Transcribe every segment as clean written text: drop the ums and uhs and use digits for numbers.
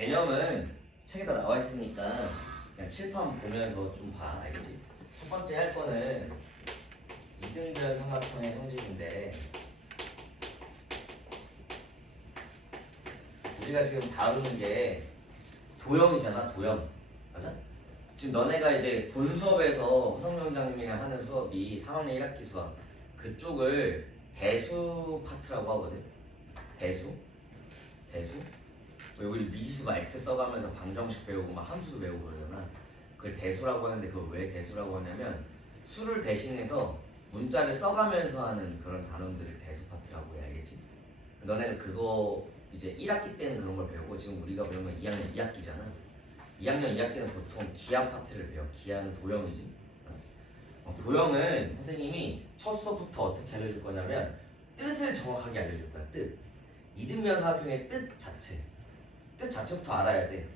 개념은 책에다 나와 있으니까 그냥 칠판 보면서 좀 봐. 알겠지? 첫 번째 할 거는 이등변 삼각형의 성질인데 우리가 지금 다루는 게 도형이잖아, 도형. 맞아? 지금 너네가 이제 본 수업에서 허성명장님이랑 하는 수업이 3학년 1학기 수업 그쪽을 대수 파트라고 하거든. 대수. 우리 미지수 막 X 써가면서 방정식 배우고 막 함수도 배우고 그러잖아. 그걸 대수라고 하는데 그걸 왜 대수라고 하냐면 수를 대신해서 문자를 써가면서 하는 그런 단원들을 대수 파트라고 해. 알겠지? 너네는 그거 이제 1학기 때는 그런 걸 배우고 지금 우리가 배우는 건 2학년 2학기잖아. 2학년 2학기는 보통 기하 파트를 배워. 기하는 도형이지. 도형은 선생님이 첫 수업부터 어떻게 알려줄 거냐면 뜻을 정확하게 알려줄 거야. 뜻. 이등변 사각형의 뜻 자체부터 알아야 돼.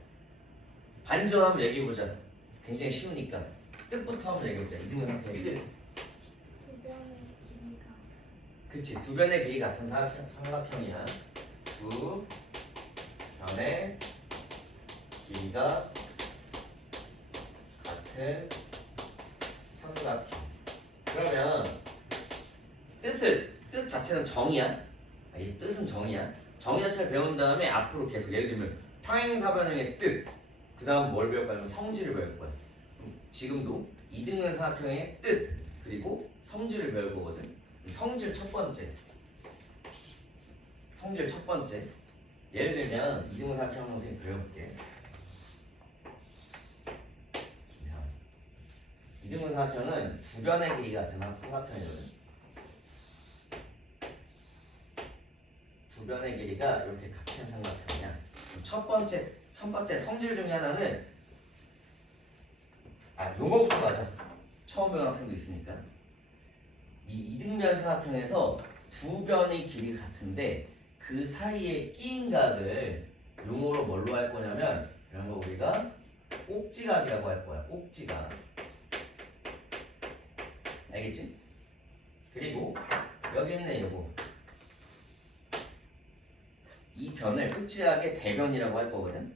반전 한번 얘기해보자. 굉장히 쉬우니까 뜻부터 한번 얘기해보자. 이등변 사각형의 뜻. 두 변의 길이가. 그치, 두 변의 길이 같은 삼각형이야. 두 변의 길이가 같은 삼각형. 그러면 뜻 자체는 정이야. 이 뜻은 정이야. 정의 자체를 배운 다음에 앞으로 계속 예를 들면 평행사변형의 뜻, 그 다음 뭘 배울 거냐면 성질을 배울 거야. 지금도 이등변 사각형의 뜻 그리고 성질을 배울 거거든. 성질 첫 번째. 예를 들면 이등변 사각형 선생님 그려볼게. 이등변 사각형은 두 변의 길이 같은 삼각형이거든. 두 변의 길이가 이렇게 같은 삼각형이야. 첫 번째 성질 중에 하나는 용어부터 가자. 처음 배운 학생도 있으니까. 이 이등변 사각형에서 두 변의 길이 같은데 그 사이에 끼인 각을 용어로 뭘로 할 거냐면 이런 거 우리가 꼭지각이라고 할 거야. 꼭지각. 알겠지? 그리고 여기 있는 요거 이 변을 꼭지각의 대변이라고 할 거거든.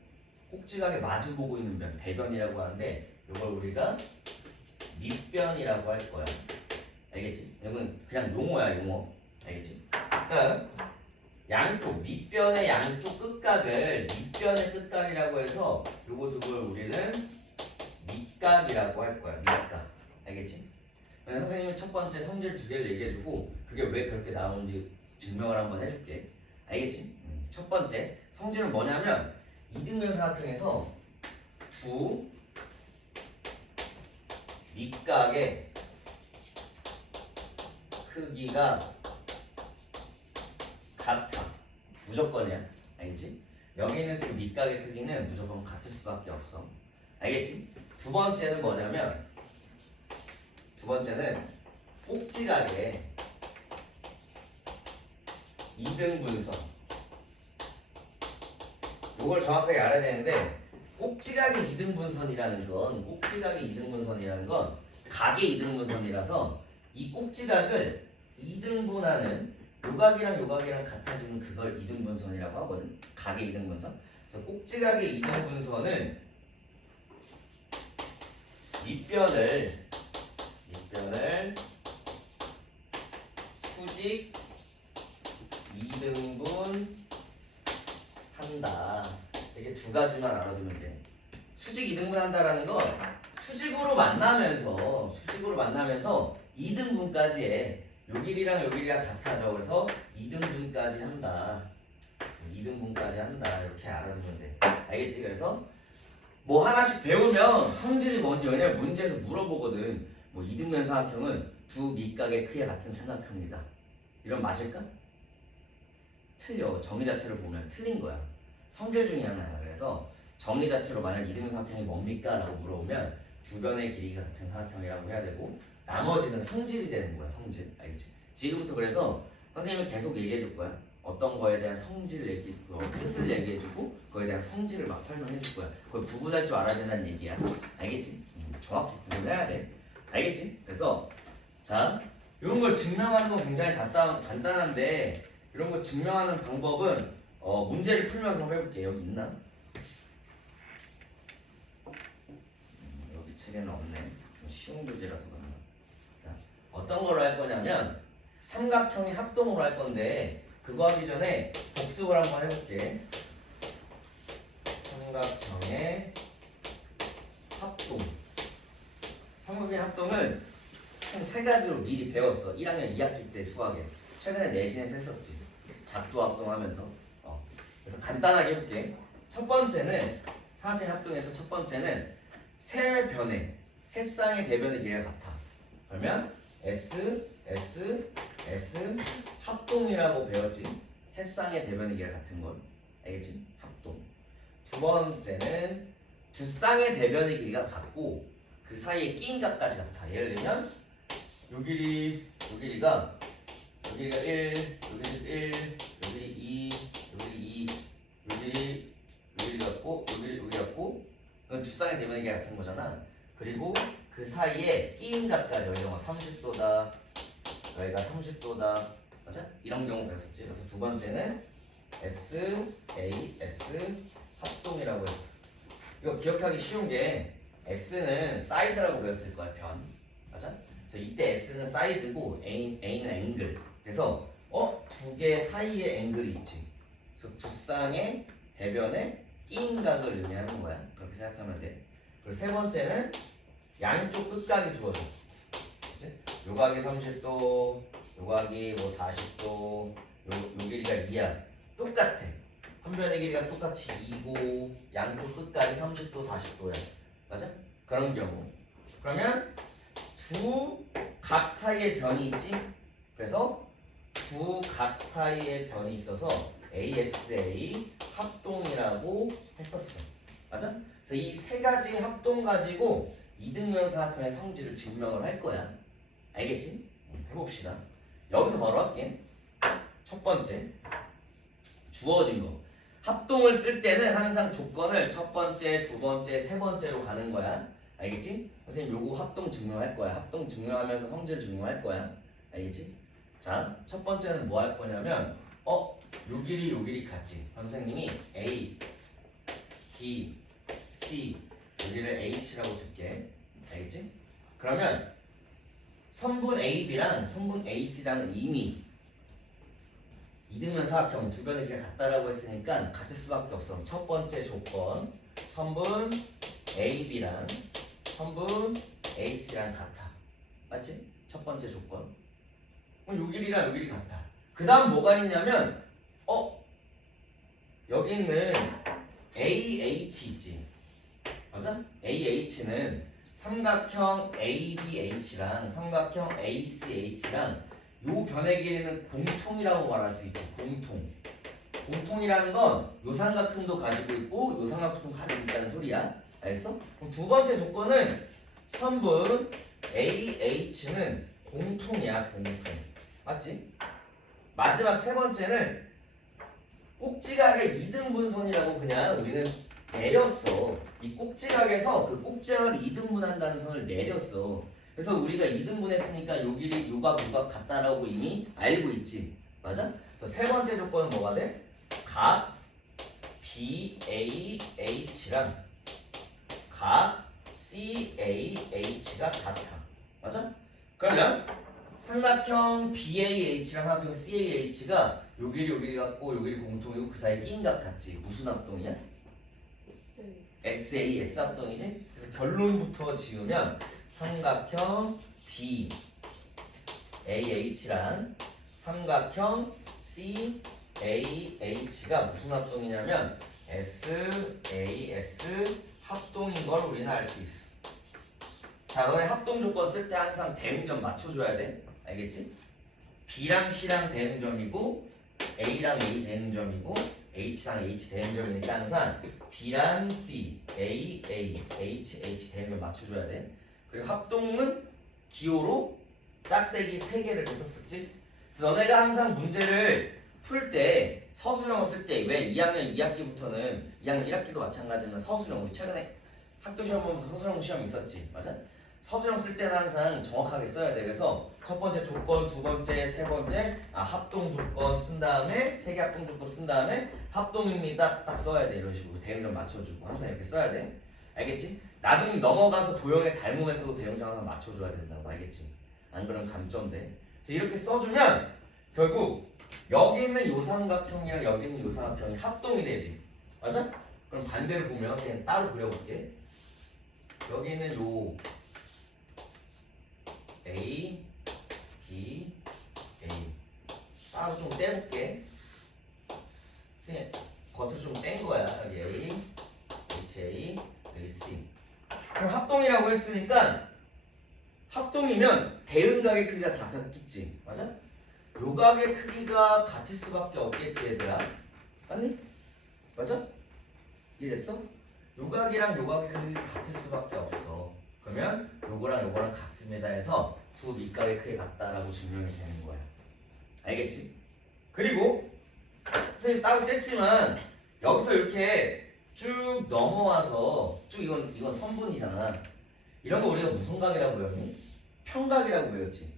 꼭지각에 마주보고 있는 변 대변이라고 하는데 이걸 우리가 밑변이라고 할 거야. 알겠지? 이건 그냥 용어야, 용어. 알겠지? 그다음 양쪽 밑변의 양쪽 끝각을 밑변의 끝각이라고 해서 요거 두 걸 우리는 밑각이라고 할 거야. 밑각. 알겠지? 선생님이 첫 번째 성질 두 개를 얘기해주고 그게 왜 그렇게 나오는지 증명을 한번 해줄게. 알겠지? 첫 번째 성질은 뭐냐면 이등변 사각형에서 두 밑각의 크기가 같아. 무조건이야. 알겠지? 여기 있는 두 밑각의 크기는 무조건 같을 수밖에 없어. 알겠지? 두 번째는 뭐냐면 꼭지각의 이등분선. 이걸 정확하게 알아야 되는데 꼭지각의 이등분선이라는 건 각의 이등분선이라서 이 꼭지각을 이등분하는 요각이랑 같아지는 그걸 이등분선이라고 하거든. 각의 이등분선. 그래서 꼭지각의 이등분선은 밑변을 수직 2등분 한다. 이렇게 두 가지만 알아두면 돼. 수직 2등분 한다라는 건 수직으로 만나면서 2등분까지 해. 요 길이랑 같아져. 그래서 2등분까지 한다. 2등분까지 한다. 이렇게 알아두면 돼. 알겠지? 그래서 뭐 하나씩 배우면 성질이 뭔지 왜냐면 문제에서 물어보거든. 뭐 이등변 사각형은 두 밑각의 크기가 같은 삼각형이다. 이런 맞을까? 틀려. 정의 자체를 보면 틀린 거야. 성질 중에 하나야. 그래서 정의 자체로 만약 이등변 사각형이 뭡니까? 라고 물어보면 두 변의 길이가 같은 사각형이라고 해야 되고 나머지는 성질이 되는 거야. 성질. 알겠지? 지금부터 그래서 선생님이 계속 얘기해 줄 거야. 어떤 거에 대한 뜻을 얘기해주고 그거에 대한 성질을 막 설명해줄 거야. 그걸 구분할 줄 알아야 된다는 얘기야. 알겠지? 정확히 구분해야 돼. 알겠지? 그래서 자 이런 걸 증명하는 건 굉장히 간단한데 이런 거 증명하는 방법은 문제를 풀면서 한번 해볼게. 여기 있나? 책에는 없네. 좀 쉬운 교재라서 그런가. 자, 어떤 걸로 할 거냐면 삼각형의 합동으로 할 건데 그거 하기 전에 복습을 한번 해볼게. 삼각형의 합동. 삼각형의 합동은 총 세 가지로 미리 배웠어. 1학년 2학기 때 수학에. 최근에 내신에서 했었지. 작도 합동하면서. 그래서 간단하게 해볼게. 첫 번째는 삼각형의 합동에서 첫 번째는 세 변의 세 쌍의 대변의 길이가 같아. 그러면 S, S, S 합동이라고 배웠지. 세 쌍의 대변의 길이가 같은 걸. 알겠지? 합동. 두 번째는 두 쌍의 대변의 길이가 같고 그 사이에 끼인 값까지 같아. 예를 들면 요 길이가 1, 요 길이 1, 요 길이 2, 요 길이 2, 요 길이 같고 요 길이 같고 이건 두 쌍의 대변의 길이가 같은 거잖아. 그리고 그 사이에 끼인 값까지 여기가 30도다, 여기가 30도다, 맞아? 이런 경우 배웠었지. 그래서 두 번째는 S, A, S 합동이라고 했어. 이거 기억하기 쉬운 게 S는 사이드라고 배웠을 거야, 변. 맞아? 그래서 이때 S는 사이드고 A는 앵글. 그래서 두 개 사이에 앵글이 있지. 그래서 두 쌍의 대변에 끼인 각을 의미하는 거야. 그렇게 생각하면 돼. 그리고 세 번째는 양쪽 끝각이 주어져. 그치? 요 각이 30도, 요 각이 뭐 40도, 요 길이가 2야. 똑같아. 한 변의 길이가 똑같이 2고 양쪽 끝각이 30도, 40도야. 맞아? 그런 경우. 그러면 두 각 사이에 변이 있지? 그래서 두 각 사이에 변이 있어서 ASA 합동이라고 했었어. 맞아? 그래서 이 세 가지 합동 가지고 이등변 삼각형의 성질을 증명을 할 거야. 알겠지? 해봅시다. 여기서 바로 할게. 첫 번째, 주어진 거. 합동을 쓸 때는 항상 조건을 첫 번째, 두 번째, 세 번째로 가는 거야. 알겠지? 선생님 요거 합동 증명할 거야. 합동 증명하면서 성질 증명할 거야. 알겠지? 자, 첫 번째는 뭐 할 거냐면 요 길이 같지. 선생님이 A, B, C 여기를 H라고 줄게. 알겠지? 그러면 선분 AB랑 선분 AC랑은 이미 이등변 사각형 두 변의 길이가 같다라고 했으니까 같을 수밖에 없어. 첫 번째 조건 선분 AB랑 선분 AC랑 같아. 맞지? 첫 번째 조건. 그럼 요 길이랑 요 길이 같아. 그 다음 뭐가 있냐면 여기 있는 AH 있지. 맞아? AH는 삼각형 ABH랑 삼각형 ACH랑 요 변의 길이는 공통이라고 말할 수 있지. 공통이라는 건 요 삼각형도 가지고 있고 요 삼각형도 가지고 있다는 소리야. 알겠어? 그럼 두 번째 조건은 선분 AH는 공통이야. 공통. 맞지? 마지막 세 번째는 꼭지각의 이등분선이라고 그냥 우리는 내렸어. 이 꼭지각에서 그 꼭지각을 이등분한다는 선을 내렸어. 그래서 우리가 이등분했으니까 요 길이 요각 같다라고 이미 알고 있지. 맞아? 그래서 세 번째 조건은 뭐가 돼? 각 BAH랑 각 CAH가 같아. 맞아? 그러면 삼각형 BAH랑 삼각형 CAH가 요 길이 같고 요 길이 공통이고 그 사이에 끼인 값 같지. 무슨 합동이야? SA, S 합동이지? 그래서 결론부터 지으면 삼각형 BAH랑 삼각형 CAH가 무슨 합동이냐면 SAS 합동인 걸 우리는 알 수 있어. 자, 너네 합동 조건 쓸 때 항상 대응점 맞춰줘야 돼. 알겠지? B랑 C랑 대응점이고 A랑 A 대응점이고 H랑 H 대응점이니까 항상 B랑 C, A, H, H 대응점 맞춰줘야 돼. 그리고 합동은 기호로 짝대기 3개를 했었었지. 그래서 너네가 항상 문제를 풀 때 서술형을 쓸 때 왜 2학년 2학기부터는 2학년 1학기도 마찬가지지만 서술형 우리 최근에 학교 시험 보면서 서술형 시험 있었지. 맞아? 서술형 쓸 때는 항상 정확하게 써야 돼. 그래서 첫 번째 조건, 두 번째, 세 번째 합동 조건 쓴 다음에 세 개 합동 조건 쓴 다음에 합동입니다 딱 써야 돼. 이런 식으로 대응점 맞춰주고 항상 이렇게 써야 돼. 알겠지? 나중에 넘어가서 도형에 닮으면서도 대형장 하나 맞춰줘야 된다고 알겠지? 안 그러면 감점돼. 그래서 이렇게 써주면 결국 여기 있는 요 삼각형이랑 여기 있는 요 삼각형이 합동이 되지. 맞아? 그럼 반대로 보면 그냥 따로 그려볼게. 여기 있는 요 A, B, A 따로 좀 떼볼게. 그냥 겉으로 좀 뗀 거야. 여기 A, HA, 여기 C. 그럼 합동이라고 했으니까 합동이면 대응각의 크기가 다 같겠지. 맞아? 요 각의 크기가 같을 수밖에 없겠지 얘들아. 맞니? 맞아? 이해됐어? 요 각이랑 요 각의 크기가 같을 수밖에 없어. 그러면 요거랑 요거랑 같습니다 해서 두 밑각의 크기 같다라고 증명이 되는 거야. 알겠지? 그리고 선생님 따로 뗐지만 여기서 이렇게 쭉 넘어와서 쭉 이건 선분이잖아. 이런 거 우리가 무슨 각이라고 배웠니? 평각이라고 배웠지.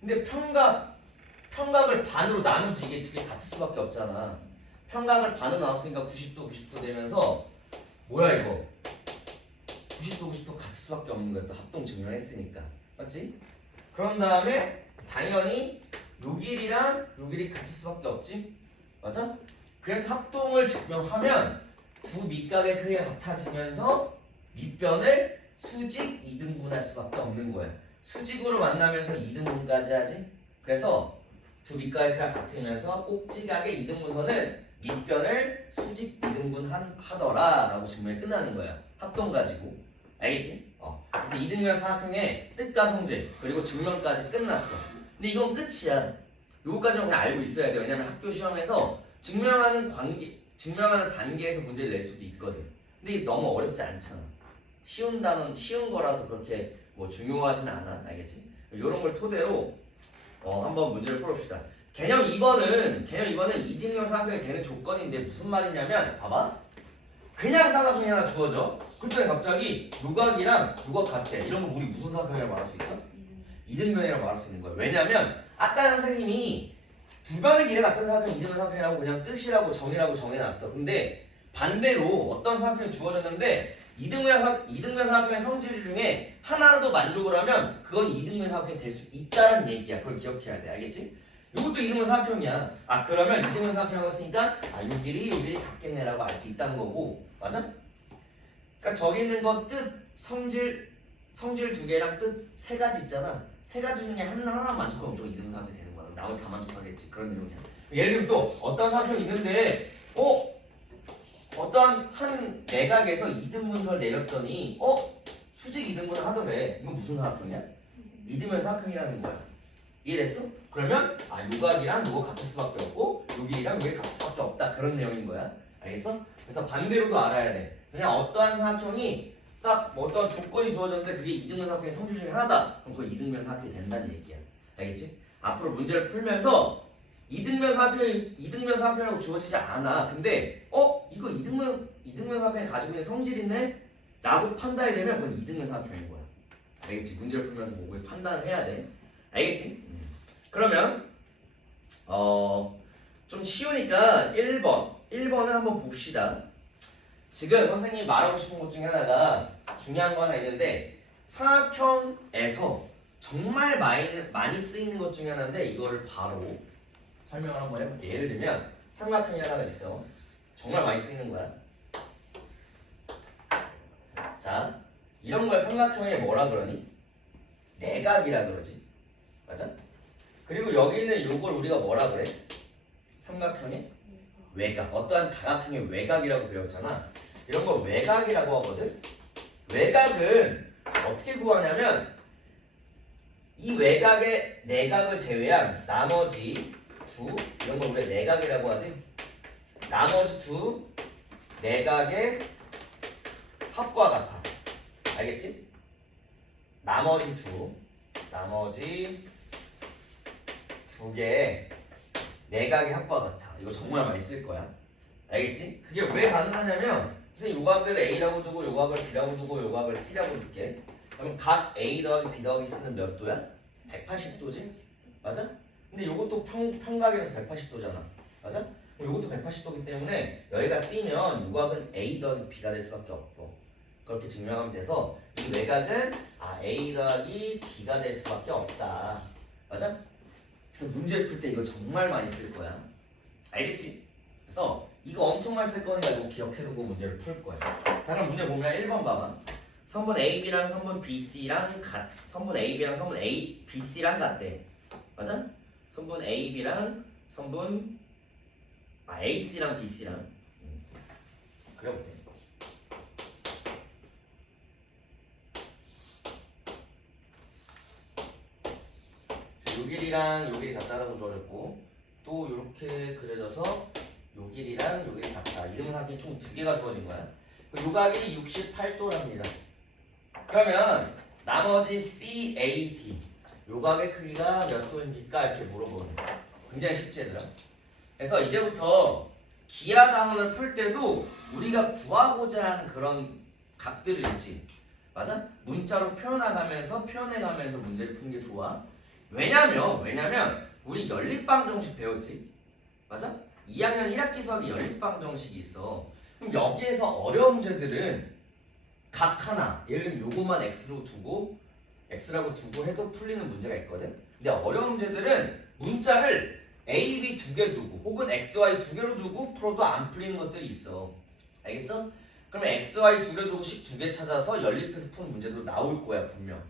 근데 평각을 반으로 나누지 이게 두 개 같을 수밖에 없잖아. 평각을 반으로 나눴으니까 90도 90도 되면서 뭐야 이거? 90도 90도 같을 수밖에 없는 거야. 또 합동 증명했으니까. 맞지? 그런 다음에 당연히 요 길이랑 요 길이 같을 수밖에 없지? 맞아? 그래서 합동을 증명하면 두 밑각의 크기가 같아지면서 밑변을 수직 2등분할 수밖에 없는 거야. 수직으로 만나면서 2등분까지 하지? 그래서 두 밑각의 크기가 같으면서 꼭지각의 2등분선은 밑변을 수직 2등분 하더라 라고 증명이 끝나는 거야. 합동 가지고. 알겠지? 그래서 2등변 삼각형의 뜻과 성질 그리고 증명까지 끝났어. 근데 이건 끝이야. 요거까지만 그냥 알고 있어야 돼. 왜냐면 학교 시험에서 증명하는 단계에서 문제를 낼 수도 있거든. 근데 이게 너무 어렵지 않잖아. 쉬운 단원, 쉬운 거라서 그렇게 뭐 중요하진 않아. 알겠지? 이런 걸 토대로 한번 문제를 풀어봅시다. 개념 2번은 2등변 삼각형이 되는 조건인데 무슨 말이냐면 봐봐. 그냥 삼각형이 하나 주어져. 그랬더니 갑자기 요각이랑 요각 같대. 이런 거 우리 무슨 삼각형이라고 말할 수 있어? 2등변이라고 말할 수 있는 거야. 왜냐면 아까 선생님이 두 변의 길이 같은 삼각형 2등변 삼각형이라고 그냥 뜻이라고 정의라고 정해놨어. 근데 반대로 어떤 삼각형이 주어졌는데 2등변 삼각형의 성질 중에 하나라도 만족을 하면 그건 2등변 삼각형이 될 수 있다는 얘기야. 그걸 기억해야 돼. 알겠지? 이것도 2등변 삼각형이야. 그러면 2등변 삼각형이라고 했으니까 요 길이 같겠네라고 알 수 있다는 거고. 맞아? 그러니까 저기 있는 거 뜻, 성질 두 개랑 뜻 세 가지 있잖아. 세 가지 중에 하나만 만족하면 무조건 2등변 삼각형이 되는 거야. 나머지 다 만족하겠지. 그런 내용이야. 예를 들면 또 어떤 삼각형이 있는데 어떠한 한 내각에서 2등분선을 내렸더니 수직 2등분을 하더래. 이건 무슨 삼각형이야? 2등변 삼각형이라는 거야. 이해됐어? 그러면 요각이랑 요각 같을 수밖에 없고 요 길이랑 요 길이 같을 수밖에 없다. 그런 내용인 거야. 알겠어? 그래서 반대로도 알아야 돼. 그냥 어떠한 삼각형이 딱 어떤 조건이 주어졌는데 그게 2등변 삼각형의 성질 중에 하나다. 그럼 그거 2등변 삼각형이 된다는 얘기야. 알겠지? 앞으로 문제를 풀면서 2등변 삼각형이라고 주어지지 않아. 근데 이거 2등변 삼각형이 가지고 있는 성질이네? 라고 판단이 되면 그건 2등변 삼각형인 거야. 알겠지? 문제를 풀면서 뭐 판단을 해야 돼. 알겠지? 그러면 좀 쉬우니까 1번을 한번 봅시다. 지금 선생님이 말하고 싶은 것 중에 하나가 중요한 거 하나 있는데 삼각형에서 정말 많이 쓰이는 것 중에 하나인데 이거를 바로 설명을 한번 해볼게. 예를 들면 삼각형이 하나가 있어. 정말 많이 쓰이는 거야. 자, 이런 걸 삼각형에 뭐라 그러니? 내각이라 그러지. 맞아? 그리고 여기 있는 요걸 우리가 뭐라 그래? 삼각형의 외곽. 어떠한 다각형의 외곽이라고 배웠잖아. 이런 걸 외곽이라고 하거든. 외곽은 어떻게 구하냐면 이 외곽의 내각을 제외한 나머지 이런 걸 우리가 내각이라고 하지. 나머지 두 내각의 합과 같아. 알겠지? 나머지 두 개의 내각의 합과 같아. 이거 정말 많이 쓸 거야. 알겠지? 그게 왜 가능하냐면 선생님 요각을 A라고 두고 요각을 B라고 두고 요각을 C라고 둘게. 그럼 각 A 더하기 B 더하기 C는 몇 도야? 180도지? 맞아? 근데 요것도 평각이라서 180도잖아. 맞아? 그럼 요것도 180도기 때문에 여기가 C면 요각은 A 더하기 B가 될 수밖에 없어. 그렇게 증명하면 돼서 이 외곽은 A 더하기 B가 될 수밖에 없다. 맞아? 그래서 문제를 풀 때 이거 정말 많이 쓸 거야. 알겠지? 그래서 이거 엄청 많이 쓸 거니까 이거 기억해두고 문제를 풀 거야. 자, 그럼 문제 보면 1번 봐봐. 선분 AB랑 선분 BC랑 선분 AB랑 선분 BC랑 같대. 맞아? 선분 AB랑 선분 AC랑 BC랑 그려볼게. 요 길이랑 요 길이 같다라고 주어졌고 또 이렇게 그려져서 요 길이랑 요 길이 같다. 이등분하기 총 2개가 주어진 거야. 요 각이 68도랍니다. 그러면 나머지 CAD 요 각의 크기가 몇 도입니까? 이렇게 물어보는 거야. 굉장히 쉽지 얘들아. 그래서 이제부터 기하 단원을 풀 때도 우리가 구하고자 하는 그런 각들을 있지. 맞아? 문자로 표현해가면서 문제를 푸는 게 좋아. 왜냐면 우리 연립방정식 배웠지. 맞아? 2학년 1학기 수학에 연립방정식이 있어. 그럼 여기에서 어려운 문제들은 각 하나, 예를 들면 요거만 x라고 두고 해도 풀리는 문제가 있거든. 근데 어려운 문제들은 문자를 a, b 2개 두고 혹은 x, y 2개로 두고 풀어도 안 풀리는 것들이 있어. 알겠어? 그러면 x, y 2개 두고 식 2개 찾아서 연립해서 푸는 문제도 나올 거야 분명.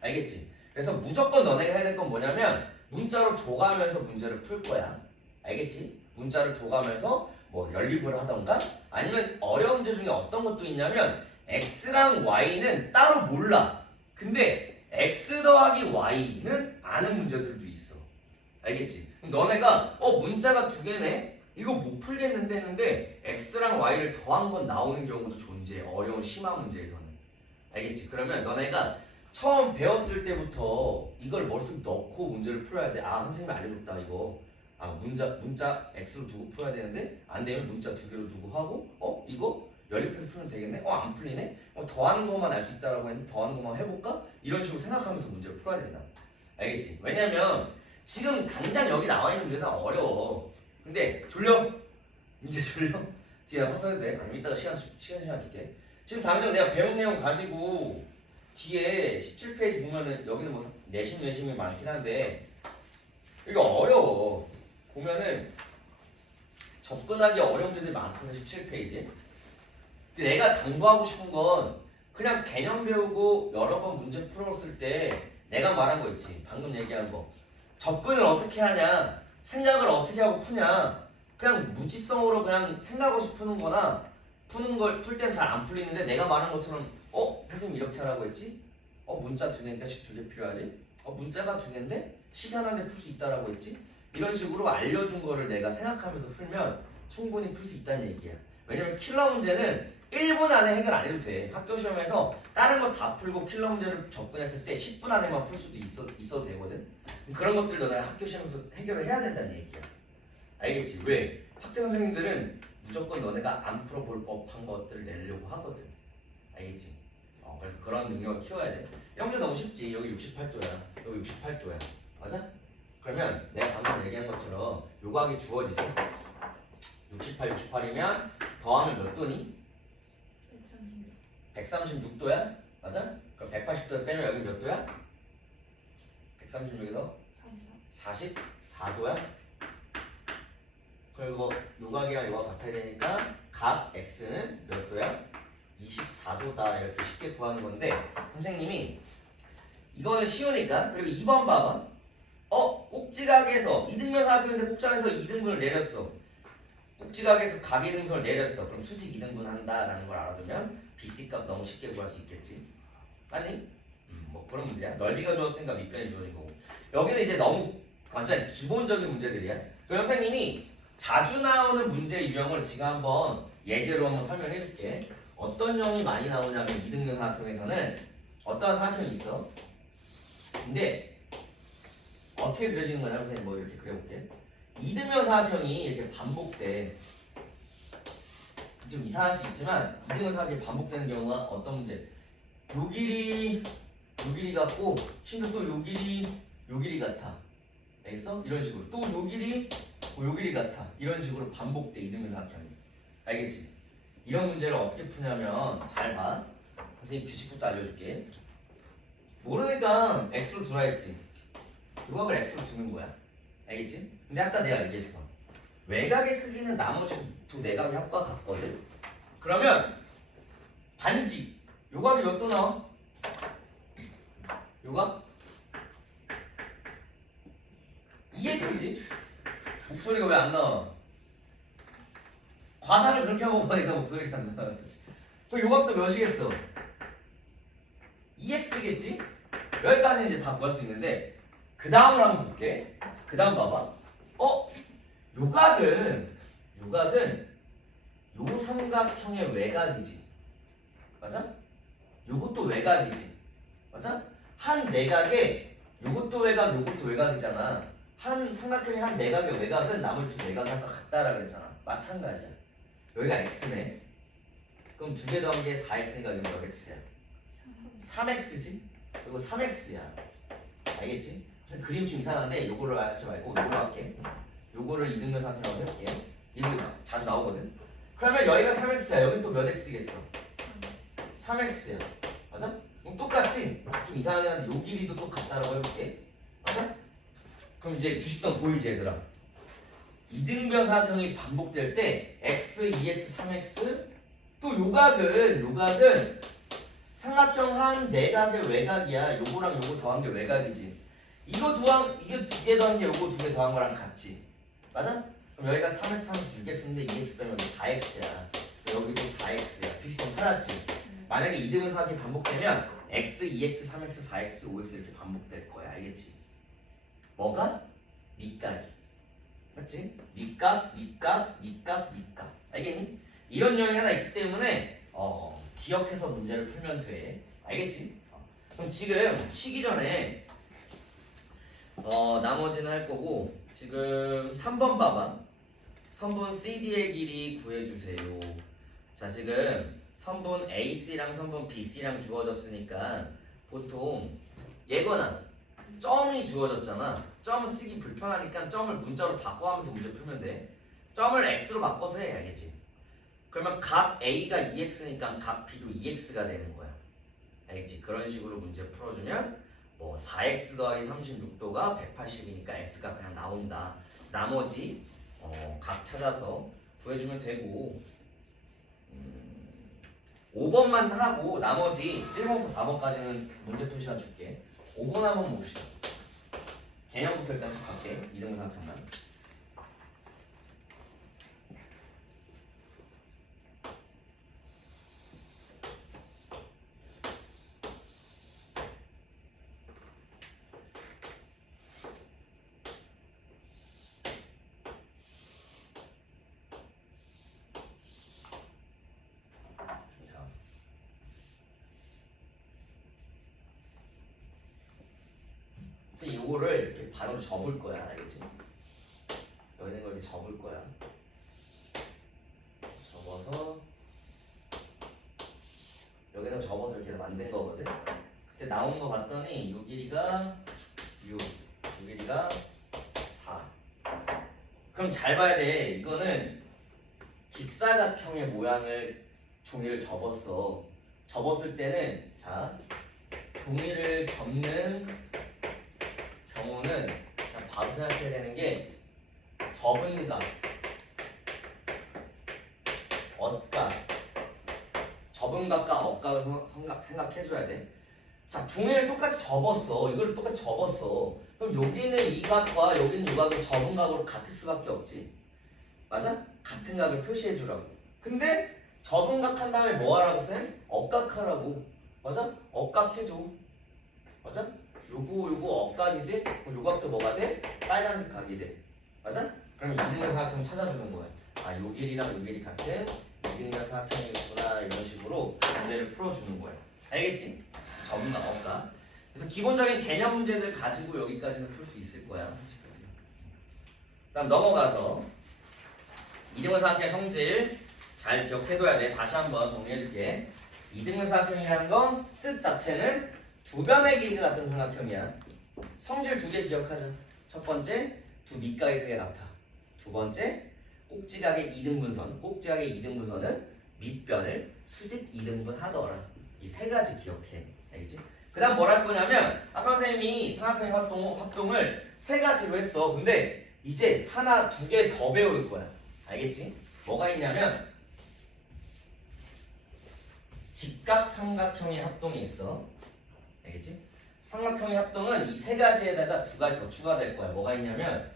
알겠지? 그래서 무조건 너네가 해야 될 건 뭐냐면 문자로 도가면서 문제를 풀 거야. 알겠지? 문자를 도가면서 뭐 연립을 하던가 아니면 어려운 문제 중에 어떤 것도 있냐면 x랑 y는 따로 몰라. 근데 x 더하기 y는 아는 문제들도 있어. 알겠지? 그럼 너네가 문자가 2개네? 이거 못 풀겠는데 했는데 x랑 y를 더한 건 나오는 경우도 존재해. 어려운 심화 문제에서는. 알겠지? 그러면 너네가 처음 배웠을 때부터 이걸 머릿속에 넣고 문제를 풀어야 돼. 선생님이 알려줬다 이거. 문자 x로 두고 풀어야 되는데 안 되면 문자 2개로 두고 하고 이거 연립해서 풀면 되겠네? 안 풀리네? 더하는 것만 알 수 있다라고 했는데 더하는 것만 해볼까? 이런 식으로 생각하면서 문제를 풀어야 된다. 알겠지? 왜냐면 지금 당장 여기 나와 있는 문제는 어려워. 근데 졸려? 이제 졸려? 뒤에 서서 해도 돼? 아니면 이따가 시간 줄게. 지금 당장 내가 배운 내용 가지고 뒤에 17페이지 보면은 여기는 뭐 내심이 많긴 한데 이거 어려워. 보면은 접근하기 어려운 문제들이 많거든. 17페이지. 근데 내가 당부하고 싶은 건 그냥 개념 배우고 여러 번 문제 풀었을 때 내가 말한 거 있지. 방금 얘기한 거. 접근을 어떻게 하냐, 생각을 어떻게 하고 푸냐. 그냥 무지성으로 그냥 생각 없이 푸는 거나 푸는 걸 풀 땐 잘 안 풀리는데 내가 말한 것처럼 선생님 이렇게 하라고 했지? 문자 2개니까 식 2개 필요하지? 문자가 2개인데 식 하나인데 풀 수 있다라고 했지? 이런 식으로 알려준 거를 내가 생각하면서 풀면 충분히 풀 수 있다는 얘기야. 왜냐면 킬러 문제는 1분 안에 해결 안 해도 돼. 학교 시험에서 다른 거 다 풀고 킬러 문제를 접근했을 때 10분 안에만 풀 수도 있어도 되거든. 그런 것들도 내가 학교 시험에서 해결을 해야 된다는 얘기야. 알겠지? 왜? 학교 선생님들은 무조건 너네가 안 풀어볼 법한 것들을 내려고 하거든. 알겠지? 그래서 그런 능력을 키워야 돼. 이런 문제 너무 쉽지. 여기 68도야. 여기 68도야. 맞아? 그러면 내가 방금 얘기한 것처럼 요각이 주어지지. 68이면 더하면 몇 도니? 136도야? 맞아? 그럼 180도를 빼면 여기 몇 도야? 136에서 44도야? 그리고 요각이랑 요각 같아야 되니까 각 x는 몇 도야? 24도다. 이렇게 쉽게 구하는 건데 선생님이 이거는 쉬우니까. 그리고 2번 봐봐. 꼭지각에서 이등변 사각형인데 꼭지각에서 2등분을 내렸어. 꼭지각에서 각 이등분을 내렸어. 그럼 수직 2등분 한다라는 걸 알아두면 BC 값 너무 쉽게 구할 수 있겠지. 아니? 뭐 그런 문제야. 넓이가 주었으니까 밑변이 주어진 거고. 여기는 이제 너무 완전 기본적인 문제들이야. 그 선생님이 자주 나오는 문제 유형을 지금 한번 예제로 한번 설명해 줄게. 어떤 형이 많이 나오냐면 이등변 사각형에서는 어떠한 사각형이 있어. 근데 어떻게 그려지는 거냐면 선생님 뭐 이렇게 그려볼게. 이등변 사각형이 이렇게 반복돼. 좀 이상할 수 있지만 이등변 사각형이 반복되는 경우가 어떤 문제? 요 길이 같고 심지어 또 요 길이 같아. 알겠어? 이런 식으로 또 요 길이 같아. 이런 식으로 반복돼 이등변 사각형이. 알겠지? 이런 문제를 어떻게 푸냐면 잘 봐. 선생님 규칙부터 알려줄게. 모르니까 x로 두라 했지. 요각을 x로 두는 거야. 알겠지? 근데 아까 내가 얘기했어. 외곽의 크기는 나머지 두 내각의 합과 같거든. 그러면 반지 요각이 몇 도 나와? 요각? 2x지? 목소리가 왜 안 나와? 과사를 그렇게 하고 보니까 목소리가 안 나와. 또 요각도 몇이겠어? 2x겠지? 여기까지는 이제 다 구할 수 있는데 그 다음을 한번 볼게. 그 다음 봐봐. 요각은 요 삼각형의 외곽이지. 맞아? 요것도 외곽이지. 맞아? 한 내각에 요것도 외곽, 요것도 외곽이잖아. 한 삼각형의 한 내각의 외곽은 나머지 두 내각의 합과 같다라 그랬잖아. 마찬가지야. 여기가 x네. 그럼 두 개 더한 게 4x니까 이거 몇 x야? 3x지? 이거 3x야. 알겠지? 그래서 그림 좀 이상한데 요거를 하지 말고 요거로 할게. 요거를 이등변 삼각형으로 해볼게. 이거 자주 나오거든. 그러면 여기가 3x야. 여긴 또 몇 x겠어? 3x야. 맞아? 그럼 똑같이 좀 이상하긴 한데 요 길이도 또 같다라고 해볼게. 맞아? 그럼 이제 규칙성 보이지 얘들아? 이등변 삼각형이 반복될 때 x, 2x, 3x 또 요각은 삼각형 한 내각의 외곽이야. 요거랑 요거 더한 게 외곽이지. 이거 두 개 더한 게 요거 두 개 더한 거랑 같지. 맞아? 그럼 여기가 3x, 3x, 6x인데 2x 빼면 여기 4x야. 여기도 4x야. 규칙성 찾았지? 만약에 이등변 삼각형이 반복되면 x, 2x, 3x, 4x, 5x 이렇게 반복될 거야. 알겠지? 뭐가? 밑각이. 맞지? 밑각. 알겠니? 이런 요인이 하나 있기 때문에 기억해서 문제를 풀면 돼. 알겠지? 그럼 지금 쉬기 전에 나머지는 할 거고 지금 3번 봐봐. 선분 CD의 길이 구해주세요. 자 지금 선분 AC랑 선분 BC랑 주어졌으니까 보통 예거나 점이 주어졌잖아. 점은 쓰기 불편하니까 점을 문자로 바꿔가면서 문제 풀면 돼. 점을 x로 바꿔서 해. 알겠지? 그러면 각 A가 2x니까 각 B도 2x가 되는 거야. 알겠지? 그런 식으로 문제 풀어주면 뭐 4x 더하기 36도가 180이니까 x가 그냥 나온다. 나머지 각 찾아서 구해주면 되고 5번만 하고 나머지 1번부터 4번까지는 문제 풀 시간 줄게. 5번 한번 봅시다. 개념부터 일단 쭉 갈게. 이등분 삼각형만. 그래서 이거를 이렇게 반으로 접을 거야. 알겠지? 여기 있는 걸 이렇게 접을 거야. 접어서 여기는 접어서 이렇게 만든 거거든. 그때 나온 거 봤더니 요 길이가 6, 요 길이가 4. 그럼 잘 봐야 돼. 이거는 직사각형의 모양을 종이를 접었어. 접었을 때는 자 종이를 접는 경우는 그냥 바로 생각해야 되는 게 접은 각, 엇각, 접은 각과 엇각을 생각해줘야 돼. 자, 종이를 똑같이 접었어. 이걸 똑같이 접었어. 그럼 여기는 이 각과 여기는 이 각은 접은 각으로 같을 수밖에 없지. 맞아? 같은 각을 표시해주라고. 근데 접은 각 한 다음에 뭐 하라고 쌤? 엇각하라고. 맞아? 엇각해줘. 맞아? 요거 엇각이지? 그럼 요 각도 뭐가 돼? 빨간색 각이 돼. 맞아? 그러면 이등변 삼각형 찾아주는 거야. 아, 요 길이랑 요 길이 같은 이등변 삼각형이구나. 이런 식으로 문제를 풀어주는 거야. 알겠지? 접은각, 엇각. 그래서 기본적인 개념 문제들 가지고 여기까지는 풀 수 있을 거야. 그다음 넘어가서 이등변 삼각형의 성질 잘 기억해둬야 돼. 다시 한번 정리해줄게. 이등변 삼각형이라는 건 뜻 자체는 두 변의 길이가 같은 삼각형이야. 성질 두 개 기억하자. 첫 번째, 두 밑각의 크기가 같아. 두 번째, 꼭지각의 이등분선. 꼭지각의 이등분선은 밑변을 수직 이등분 하더라. 이 세 가지 기억해. 알겠지? 그 다음 뭘 할 거냐면 아까 선생님이 삼각형의 합동을 세 가지로 했어. 근데 이제 하나, 두 개 더 배울 거야. 알겠지? 뭐가 있냐면 직각삼각형의 합동이 있어. 알겠지? 삼각형의 합동은 이 세 가지에다가 두 가지 더 추가될 거야. 뭐가 있냐면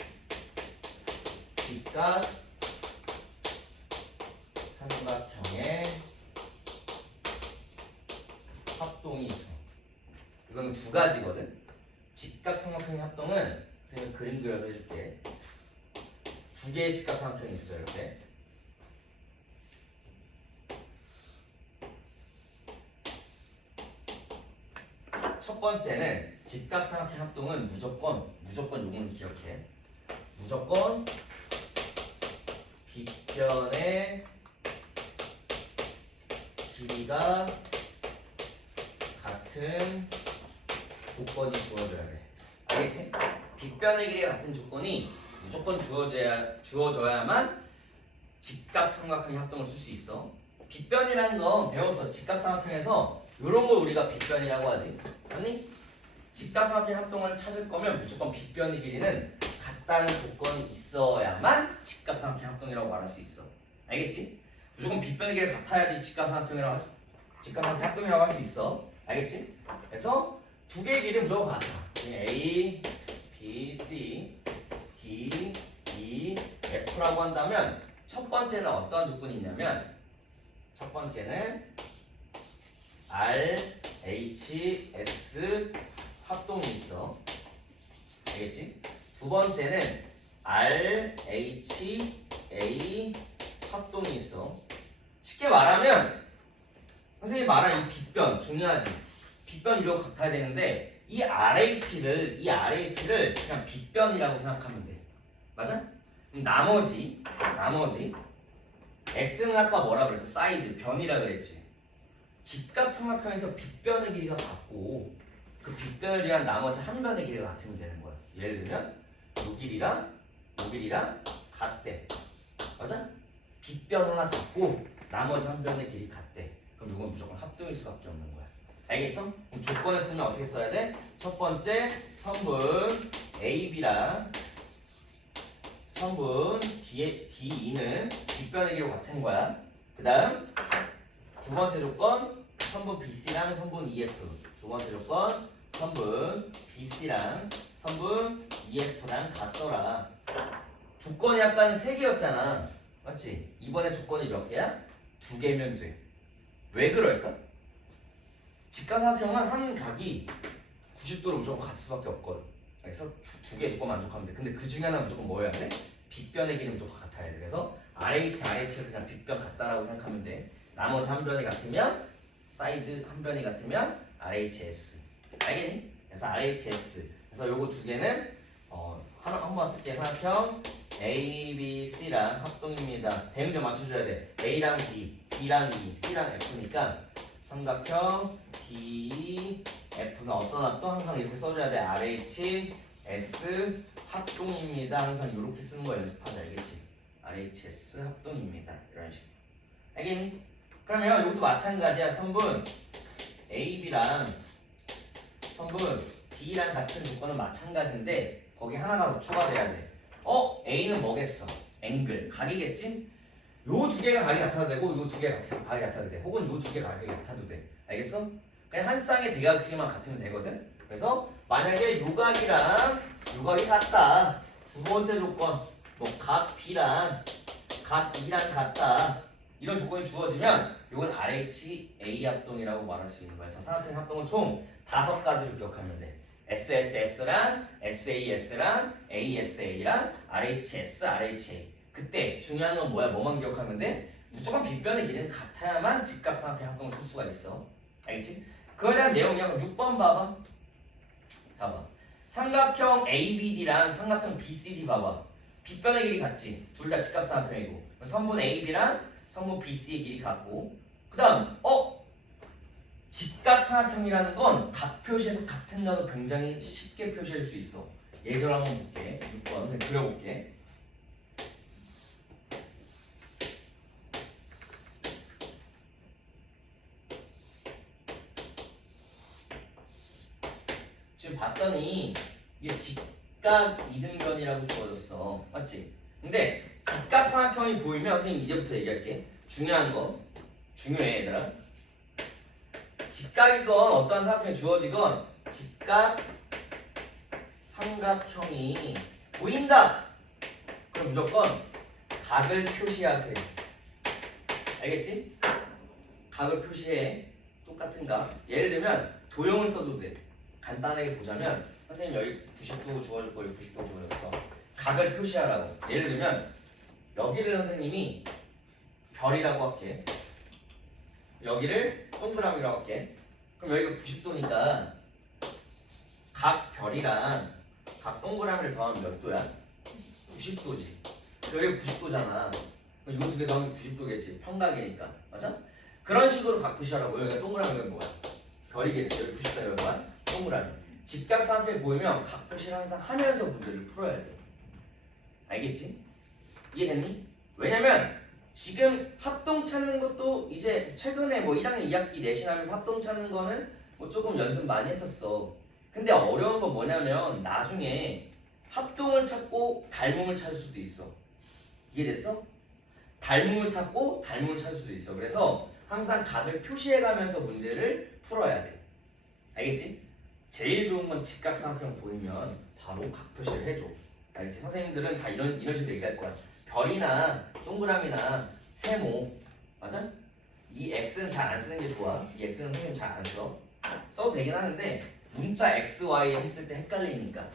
직각삼각형의 합동이 있어. 이거는 두 가지거든. 직각삼각형의 합동은 선생님이 그림 그려서 해줄게. 두 개의 직각삼각형이 있어요. 이렇게. 첫 번째는 직각삼각형 합동은 무조건 요거는 기억해. 무조건 빗변의 길이가 같은 조건이 주어져야 돼. 알겠지? 빗변의 길이가 같은 조건이 무조건 주어져야만 직각삼각형의 합동을 쓸 수 있어. 빗변이라는 건 배워서 직각삼각형에서 이런 걸 우리가 빗변이라고 하지. 아니? 직각삼각형 합동을 찾을 거면 무조건 빗변의 길이는 같다는 조건이 있어야만 직각삼각형 합동이라고 말할 수 있어. 알겠지? 무조건 빗변의 길이가 같아야지 직각삼각형 합동이라고 할 수 있어. 알겠지? 그래서 두 개의 길이 무조건 같아. A, B, C, D, E, F라고 한다면 첫 번째는 어떠한 조건이 있냐면 첫 번째는 R, H, S 합동이 있어. 알겠지? 두 번째는 R, H, A 합동이 있어. 쉽게 말하면 선생님이 말한 이 빗변 중요하지. 빗변 무조건 같아야 되는데 이 RH를 그냥 빗변이라고 생각하면 돼. 맞아? 그럼 나머지 S는 아까 뭐라 그랬어? 사이드, 변이라 그랬지. 직각삼각형에서 빗변의 길이가 같고 그 빗변을 위한 나머지 한 변의 길이가 같으면 되는 거야. 예를 들면 요 길이랑 같대. 맞아? 빗변 하나 같고 나머지 한 변의 길이 같대. 그럼 이건 무조건 합동일 수밖에 없는 거야. 알겠어? 그럼 조건을 쓰면 어떻게 써야 돼? 첫 번째 선분 AB랑 선분 DE는 빗변의 길이로 같은 거야. 그 다음 두 번째 조건 선분 BC랑 선분 EF. 두 번째 조건 선분 BC랑 선분 EF랑 같더라. 조건이 약간 세 개였잖아. 맞지? 이번에 조건이 몇 개야? 두 개면 돼. 왜 그럴까? 직각삼각형은 한 각이 90도로 무조건 같을 수밖에 없거든. 그래서 두 개 조건 만족하면 돼. 근데 그 중에 하나 무조건 뭐여야 돼? 빗변의 길이는 무조건 같아야 돼. 그래서 RH를 그냥 빗변 같다라고 생각하면 돼. 나머지 한 변이 같으면 사이드 한 변이 같으면 RHS. 알겠니? 그래서 RHS. 그래서 요거 두 개는 하나 한번 쓸게. 삼각형 A, B, C랑 합동입니다. 대응점 맞춰줘야 돼. A랑 D, B랑 E, C랑 F니까 삼각형 D, F는 어떤 합동? 항상 이렇게 써줘야 돼. RH, S 합동입니다. 항상 이렇게 쓰는 거 연습하자. 알겠지? RHS 합동입니다. 이런 식으로. 알겠니? 그러면 이것도 마찬가지야. 선분 AB랑 선분 D랑 같은 조건은 마찬가지인데 거기 하나가 더 추가돼야 돼. A는 뭐겠어? 앵글, 각이겠지? 요 두 개가 각이 같아도 되고 요 두 개가 각이 같아도 돼. 혹은 요 두 개가 각이 같아도 돼. 알겠어? 그냥 한 쌍의 대각 크기만 같으면 되거든. 그래서 만약에 요 각이랑 요 각이 같다. 두 번째 조건 뭐 각 B랑 각 E랑 같다. 이런 조건이 주어지면 이건 RHA 합동이라고 말할 수 있는 거야. 그래서 삼각형 합동은 총 5가지를 기억하면 돼. SSS랑 SAS랑 ASA랑 RHS, RHA. 그때 중요한 건 뭐야? 뭐만 기억하면 돼? 무조건 빗변의 길이는 같아야만 직각삼각형 합동을 쓸 수가 있어. 알겠지? 그거에 대한 내용이야. 6번 봐봐. 봐봐. 삼각형 ABD랑 삼각형 BCD 봐봐. 빗변의 길이 같지? 둘 다 직각삼각형이고. 선분 AB랑 선분 BC의 길이 같고. 그 다음 직각삼각형이라는 건 각 표시에서 같은 거도 굉장히 쉽게 표시할 수 있어. 예절 한번 볼게. 6번 그려볼게. 지금 봤더니 이게 직각 이등변이라고 주어졌어. 맞지? 근데 직각삼각형이 보이면 선생님 이제부터 얘기할게. 중요한 거. 중요해 얘들아. 직각이건 어떠한 삼각형이 주어지건 직각 삼각형이 보인다. 그럼 무조건 각을 표시하세요. 알겠지? 각을 표시해. 똑같은 각. 예를 들면 도형을 써도 돼. 간단하게 보자면 선생님 여기 90도 주어졌고 여기 90도 주어졌어. 각을 표시하라고. 예를 들면 여기를 선생님이 별이라고 할게. 여기를 동그라미라고 할게. 그럼 여기가 90도니까 각 별이랑 각 동그라미를 더하면 몇 도야? 90도지. 여기가 90도잖아. 이거 두 개 더하면 90도겠지. 평각이니까. 맞아? 그런 식으로 각 표시하라고. 여기가 동그라미가 뭐야? 별이겠지. 여기 90도 여기 뭐야? 동그라미. 직각삼각형이 보이면 각 표시를 항상 하면서 문제를 풀어야 돼. 알겠지? 이해됐니? 왜냐면 지금 합동 찾는 것도 이제 최근에 뭐 1학년 2학기 내신하면서 합동 찾는 거는 뭐 조금 연습 많이 했었어. 근데 어려운 건 뭐냐면 나중에 합동을 찾고 닮음을 찾을 수도 있어. 이해됐어? 닮음을 찾고 닮음을 찾을 수도 있어. 그래서 항상 각을 표시해가면서 문제를 풀어야 돼. 알겠지? 제일 좋은 건 직각삼각형 보이면 바로 각 표시를 해줘. 알겠지? 선생님들은 다 이런 식으로 얘기할 거야. 별이나 동그라미나 세모, 맞아? 이 X는 잘 안 쓰는 게 좋아. 이 X는 선생님 잘 안 써. 써도 되긴 하는데 문자 X, Y 했을 때 헷갈리니까.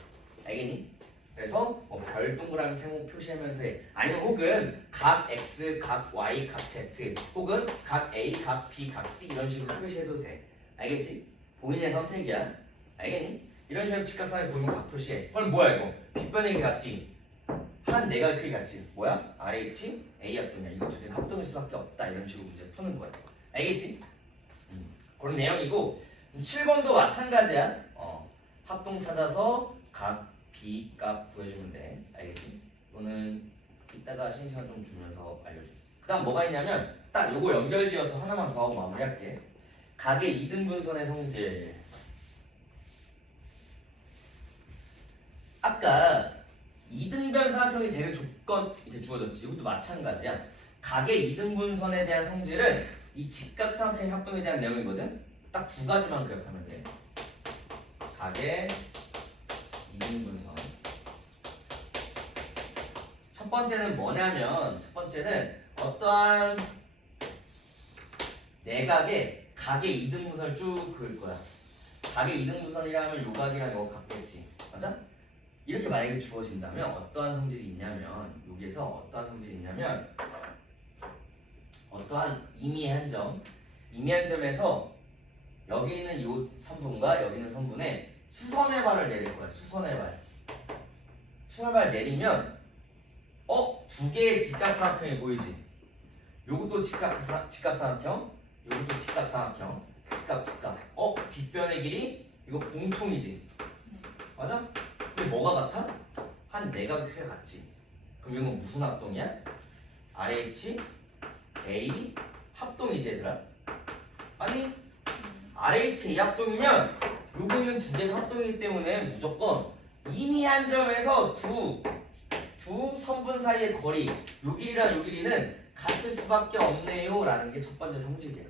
알겠니? 그래서 뭐 별, 동그라미, 세모 표시하면서 해. 아니면 혹은 각 X, 각 Y, 각 Z 혹은 각 A, 각 B, 각 C 이런 식으로 표시해도 돼. 알겠지? 본인의 선택이야. 알겠니? 이런 식으로 직각삼각형 보이면 각 표시해. 그럼 뭐야 이거? 빗변의 길이 같지? 한 내각 크기 같지? 뭐야? RH, A 합동이야. 이거 두 개는 합동일 수밖에 없다. 이런 식으로 문제 푸는 거야. 알겠지? 그런 내용이고 7번도 마찬가지야. 합동 찾아서 각 B 값 구해주면 돼. 알겠지? 이거는 이따가 쉬는 시간 좀 주면서 알려줄게. 그 다음 뭐가 있냐면 딱 요거 연결되어서 하나만 더 하고 마무리할게. 각의 이등분선의 성질. 아까 이등변 삼각형이 되는 조건 이렇게 주어졌지. 이것도 마찬가지야. 각의 이등분선에 대한 성질은 이 직각삼각형 합동에 대한 내용이거든. 딱 두 가지만 기억하면 돼. 각의 이등분선. 첫 번째는 뭐냐면 첫 번째는 어떠한 내각에 각의 이등분선을 쭉 그을 거야. 각의 이등분선이라면 요 각이랑 요 각 같겠지. 맞아? 이렇게 만약에 주어진다면 어떠한 성질이 있냐면 여기에서 어떠한 성질이 있냐면 어떠한 임의한 점에서 여기 있는 이 선분과 여기 있는 선분에 수선의 발을 내릴 거야. 수선의 발 내리면 두 개의 직각삼각형이 보이지. 요것도 직각삼각형, 요것도 직각. 빗변의 길이 이거 공통이지. 맞아? 근데 뭐가 같아? 한 내각 크기가 같지. 그럼 이건 무슨 합동이야? RH, A 합동이지 얘들아. 아니 RH, A 합동이면 요거는 두 개가 합동이기 때문에 무조건 임의한 점에서 두 선분 사이의 거리 요 길이랑 요 길이는 같을 수밖에 없네요 라는 게 첫 번째 성질이야.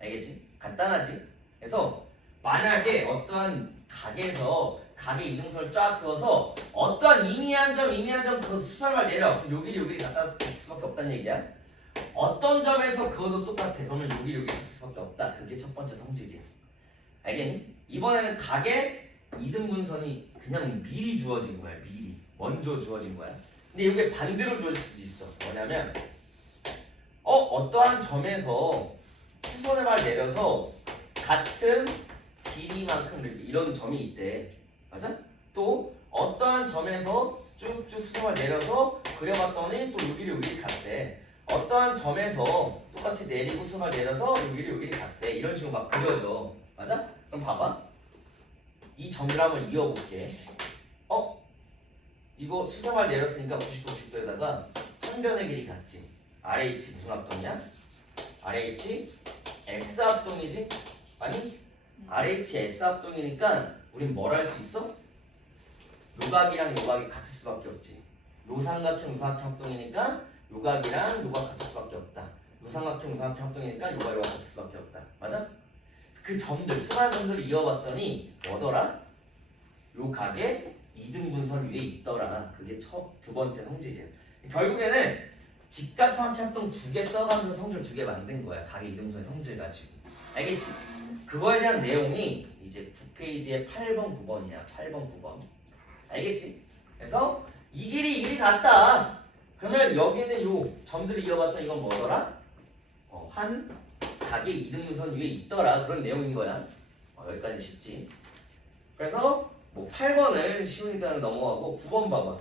알겠지? 간단하지? 그래서 만약에 어떠한 각에서 각의 이등분선을 쫙 그어서 어떠한 임의한 점 그 수선을 내려. 그럼 요 길이 같을 수밖에 없다는 얘기야. 어떤 점에서 그어도 똑같아. 그러면 요 길이 같을 수밖에 없다. 그게 첫 번째 성질이야. 알겠니? 이번에는 각의 이등분선이 그냥 미리 주어진 거야. 미리 먼저 주어진 거야. 근데 이게 반대로 주어질 수도 있어. 뭐냐면 어떠한 점에서 수선의 발 내려서 같은 길이만큼 이런 점이 있대. 맞아? 또 어떠한 점에서 쭉쭉 수선을 내려서 그려봤더니 또 요 길이 같대. 어떠한 점에서 똑같이 내리고 수선을 내려서 요 길이 같대. 이런 식으로 막 그려져. 맞아? 그럼 봐봐. 이 점을 한번 이어볼게. 이거 수선을 내렸으니까 90도에다가 한 변의 길이 같지. RH 무슨 합동이야? RH S 합동이지? 아니 RHS 합동이니까 우린 뭘 할 수 있어? 요각이랑 요각이 같을 수밖에 없지. 요삼각형 요삼각형 합동이니까 요각이랑 요각 같을 수밖에 없다. 요삼각형 요삼각형 합동이니까 요각 요각 같을 수밖에 없다. 맞아? 그 점들 수많은 점들을 이어봤더니 뭐더라? 요각의 이등분선 위에 있더라. 그게 두 번째 성질이에요. 결국에는 직각삼각형 합동 두 개 써가면서 성질 두 개 만든 거야. 각의 이등분선의 성질 가지고. 알겠지? 그거에 대한 내용이 이제 9페이지에 8번, 9번이야. 8번, 9번. 알겠지? 그래서 이 길이 같다. 그러면 여기는 요 점들을 이어봤던 이건 뭐더라? 한 각의 이등분선 위에 있더라. 그런 내용인 거야. 여기까지 쉽지. 그래서 뭐 8번을 쉬우니까 넘어가고 9번 봐봐.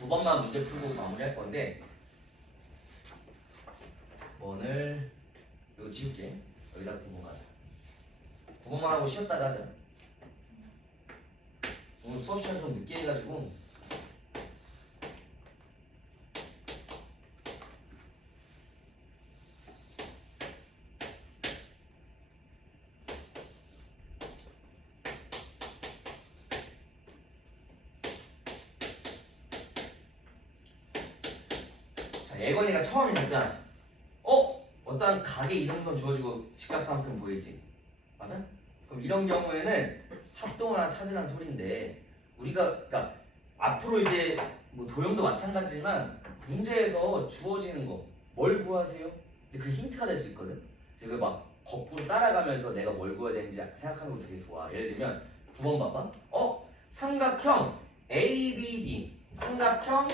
9번만 문제 풀고 마무리할 건데 9번을 이거 지울게. 여기다 9번 가자. 9번만 하고 쉬었다가 하자. 오늘 수업 시간 좀 늦게 해가지고 자, 예건이가 처음이니까 어떤 각의 이등분 주어지고 직각삼각형 보이지? 맞아? 그럼 이런 경우에는 합동을 하나 찾으라는 소리인데 우리가 그러니까 앞으로 이제 뭐 도형도 마찬가지지만 문제에서 주어지는 거 뭘 구하세요? 근데 그 힌트가 될 수 있거든. 그래서 막 거꾸로 따라가면서 내가 뭘 구해야 되는지 생각하는 거 되게 좋아. 예를 들면 9번 봐봐. 삼각형 ABD 삼각형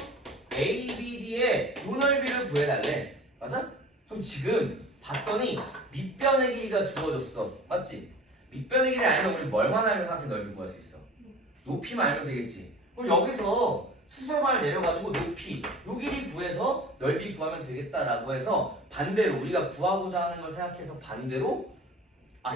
ABD의 요 넓이를 구해달래. 맞아? 그럼 지금 봤더니 밑변의 길이가 주어졌어. 맞지? 밑변의 길이 알면 우리 뭘만 알면 삼각형 넓이 구할 수 있어? 높이만 알면 되겠지. 그럼 여기서 수서발 내려가지고 높이 요 길이 구해서 넓이 구하면 되겠다라고 해서 반대로 우리가 구하고자 하는 걸 생각해서 반대로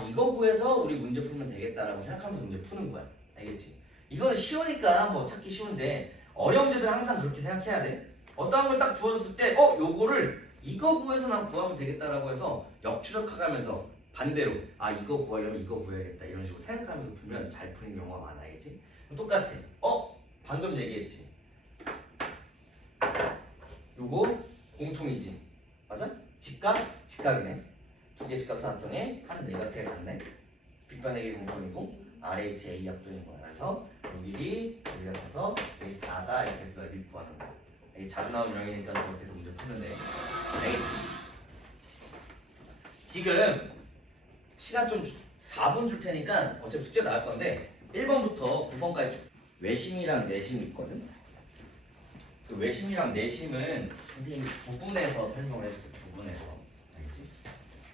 이거 구해서 우리 문제 풀면 되겠다라고 생각하면서 문제 푸는 거야. 알겠지? 이건 쉬우니까 뭐 찾기 쉬운데 어려운 문제들은 항상 그렇게 생각해야 돼. 어떠한 걸 딱 주어졌을 때 요거를 이거 구해서 난 구하면 되겠다라고 해서 역추적하면서 반대로 이거 구하려면 이거 구해야겠다 이런 식으로 생각하면서 풀면 잘 푸는 경우가 많아. 알겠지? 똑같아. 방금 얘기했지. 요거 공통이지. 맞아? 직각이네. 두 개 직각삼각형에 한 내각형을 갖네. 빗변의 길이 공통이고 RHA 합동인 거야. 그래서 요 길이 여기 같아서 여기 4다 이렇게 해서 넓이 구하는 거야. 이게 자주 나오는 유형이니까 그렇게 해서 문제 푸면 돼. 알겠지? 지금 시간 좀 4분 줄 테니까 어차피 숙제 나갈 건데 1번부터 9번까지 외심이랑 내심이 있거든. 그 외심이랑 내심은 선생님이 구분해서 설명을 해줄게. 구분해서. 알겠지?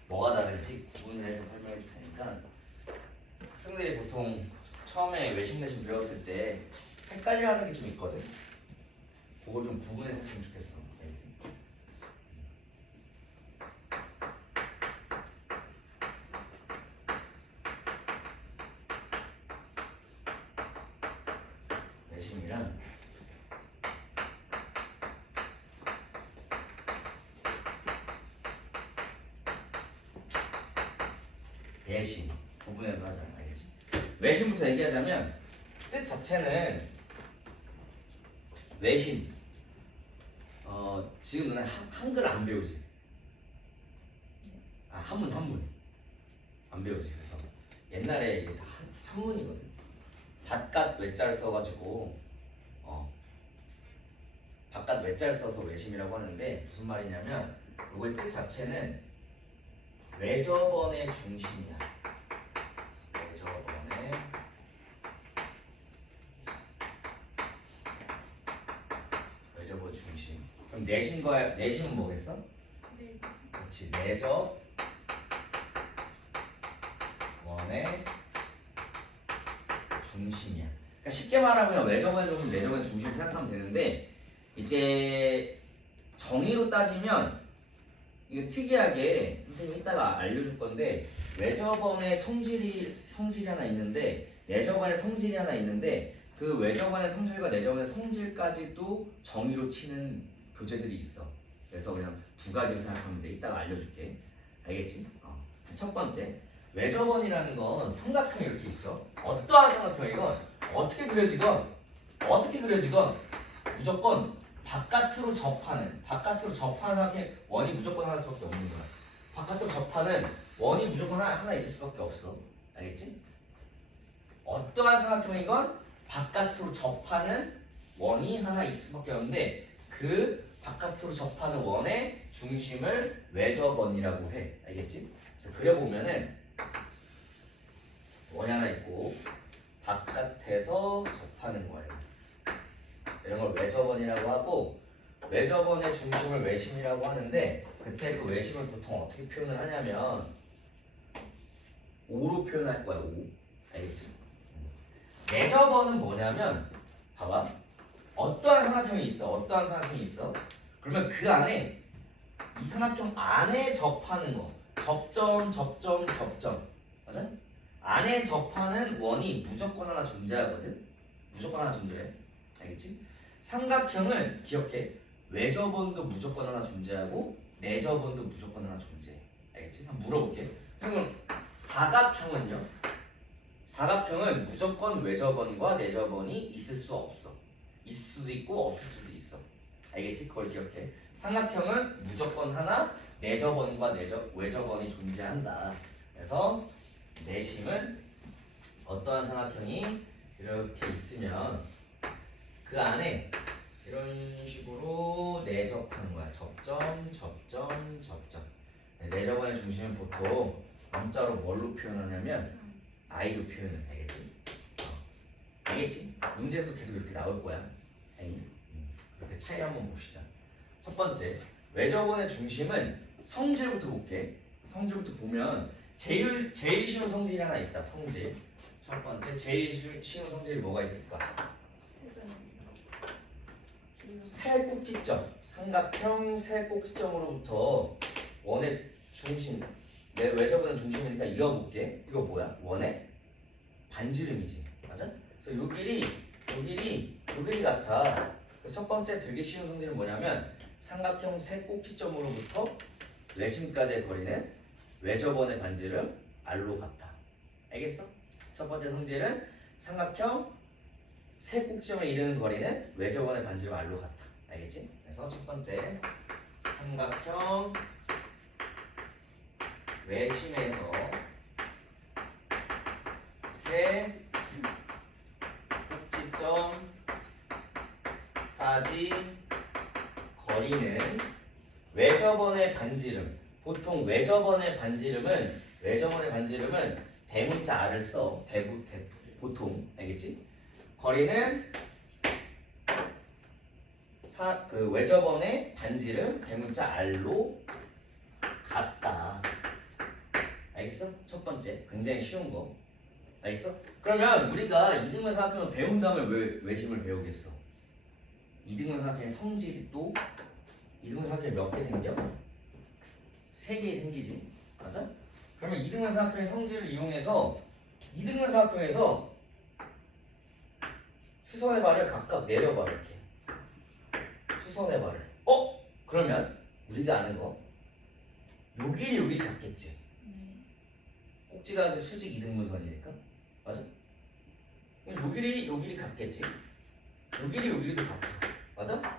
뭐가 다른지 구분을 해서 설명해 줄 테니까 학생들이 보통 처음에 외심 내심 배웠을 때 헷갈려하는 게 좀 있거든. 그걸 좀 구분해서 했으면 좋겠어. 알겠지? 내심이랑 내심 구분해서 하자. 알겠지? 외심부터 얘기하자면 뜻 자체는 외심. 지금 너네 한글 안 배우지? 한문 안 배우지. 그래서 옛날에 이게 다 한문이거든. 바깥 외자를 써가지고 바깥 외자를 써서 외심이라고 하는데 무슨 말이냐면 그거의 뜻 자체는 외접원의 중심이야. 외접원 중심. 그럼 내심은 뭐겠어? 네. 그렇지. 내접원의 중심이야. 그러니까 쉽게 말하면 외접원은 내접원의 중심 생각하면 되는데 이제 정의로 따지면 이거 특이하게 선생님이 이따가 알려줄 건데 외접원의 성질이 하나 있는데 내접원의 성질이 하나 있는데 그 외접원의 성질과 내접원의 성질까지도 정의로 치는 교재들이 있어. 그래서 그냥 두 가지로 생각하면 돼. 이따가 알려줄게. 알겠지? 첫 번째 외접원이라는 건 삼각형이 이렇게 있어. 어떠한 삼각형이건 어떻게 그려지건 무조건 바깥으로 접하는 삼각형의 원이 무조건 하나 수밖에 없는 거야. 바깥으로 접하는 원이 무조건 하나 있을 수밖에 없어. 알겠지? 어떠한 삼각형이건 바깥으로 접하는 원이 하나 있을 수밖에 없는데 그 바깥으로 접하는 원의 중심을 외접원이라고 해. 알겠지? 그래서 그려보면은 원이 하나 있고 바깥에서 접하는 거예요. 이런 걸 외접원이라고 하고 외접원의 중심을 외심이라고 하는데 그때 그 외심을 보통 어떻게 표현을 하냐면 O로 표현할 거야. O. 알겠지? 내접원은 뭐냐면 봐봐. 어떠한 삼각형이 있어. 그러면 그 안에 이 삼각형 안에 접하는 거 접점 맞아? 안에 접하는 원이 무조건 하나 존재하거든. 무조건 하나 존재해. 알겠지? 삼각형은 기억해. 외접원도 무조건 하나 존재하고 내접원도 무조건 하나 존재해. 알겠지? 한번 물어볼게. 그럼 사각형은요? 사각형은 무조건 외접원과 내접원이 있을 수 없어. 있을 수도 있고 없을 수도 있어. 알겠지? 그걸 기억해. 삼각형은 무조건 하나 내접원과 외접원이 존재한다. 그래서 내심은 어떠한 삼각형이 이렇게 있으면 그 안에 이런 식으로 내접하는 거야. 접점. 내접원의 중심은 보통 문자로 뭘로 표현하냐면 I로 표현을 알겠지? 알겠지? 문제에서 계속 이렇게 나올 거야. I. 그래서 차이 한번 봅시다. 첫 번째, 외접원의 중심은 성질부터 볼게. 성질부터 보면 제일 쉬운 성질이 하나 있다. 성질. 첫 번째, 제일 쉬운 성질이 뭐가 있을까? 세 꼭지점. 삼각형 세 꼭지점으로부터 원의 중심. 내 외접원의 중심이니까 이어볼게. 이거 뭐야? 원의 반지름이지. 맞아? 그래서 요 길이 같아. 첫 번째 되게 쉬운 성질은 뭐냐면 삼각형 세 꼭지점으로부터 외심까지의 거리는 외접원의 반지름 R로 같아. 알겠어? 첫 번째 성질은 삼각형 세 꼭지점에 이르는 거리는 외접원의 반지름 R로 같아. 알겠지? 그래서 첫 번째 삼각형 외심에서 세 꼭지점까지 거리는 외접원의 반지름. 보통 외접원의 반지름은 대문자 R을 써. 보통 알겠지? 거리는 그 외접원의 반지름 대문자 R로 같다. 알겠어? 첫 번째 굉장히 쉬운 거. 알겠어? 그러면 우리가 이등분 삼각형을 배운 다음에 왜 외심을 배우겠어? 이등분 삼각형의 성질이 또 이등분 삼각형이 몇 개 생겨? 3개 생기지. 맞아? 그러면 이등분 삼각형의 성질을 이용해서 이등분 삼각형에서 수선의 발을 각각 내려봐. 이렇게 수선의 발을 그러면 우리가 아는 거 요 길이 같겠지. 꼭지가 수직 이등분선이니까. 맞아? 그럼 요 길이 같겠지. 요 길이도 같아. 맞아?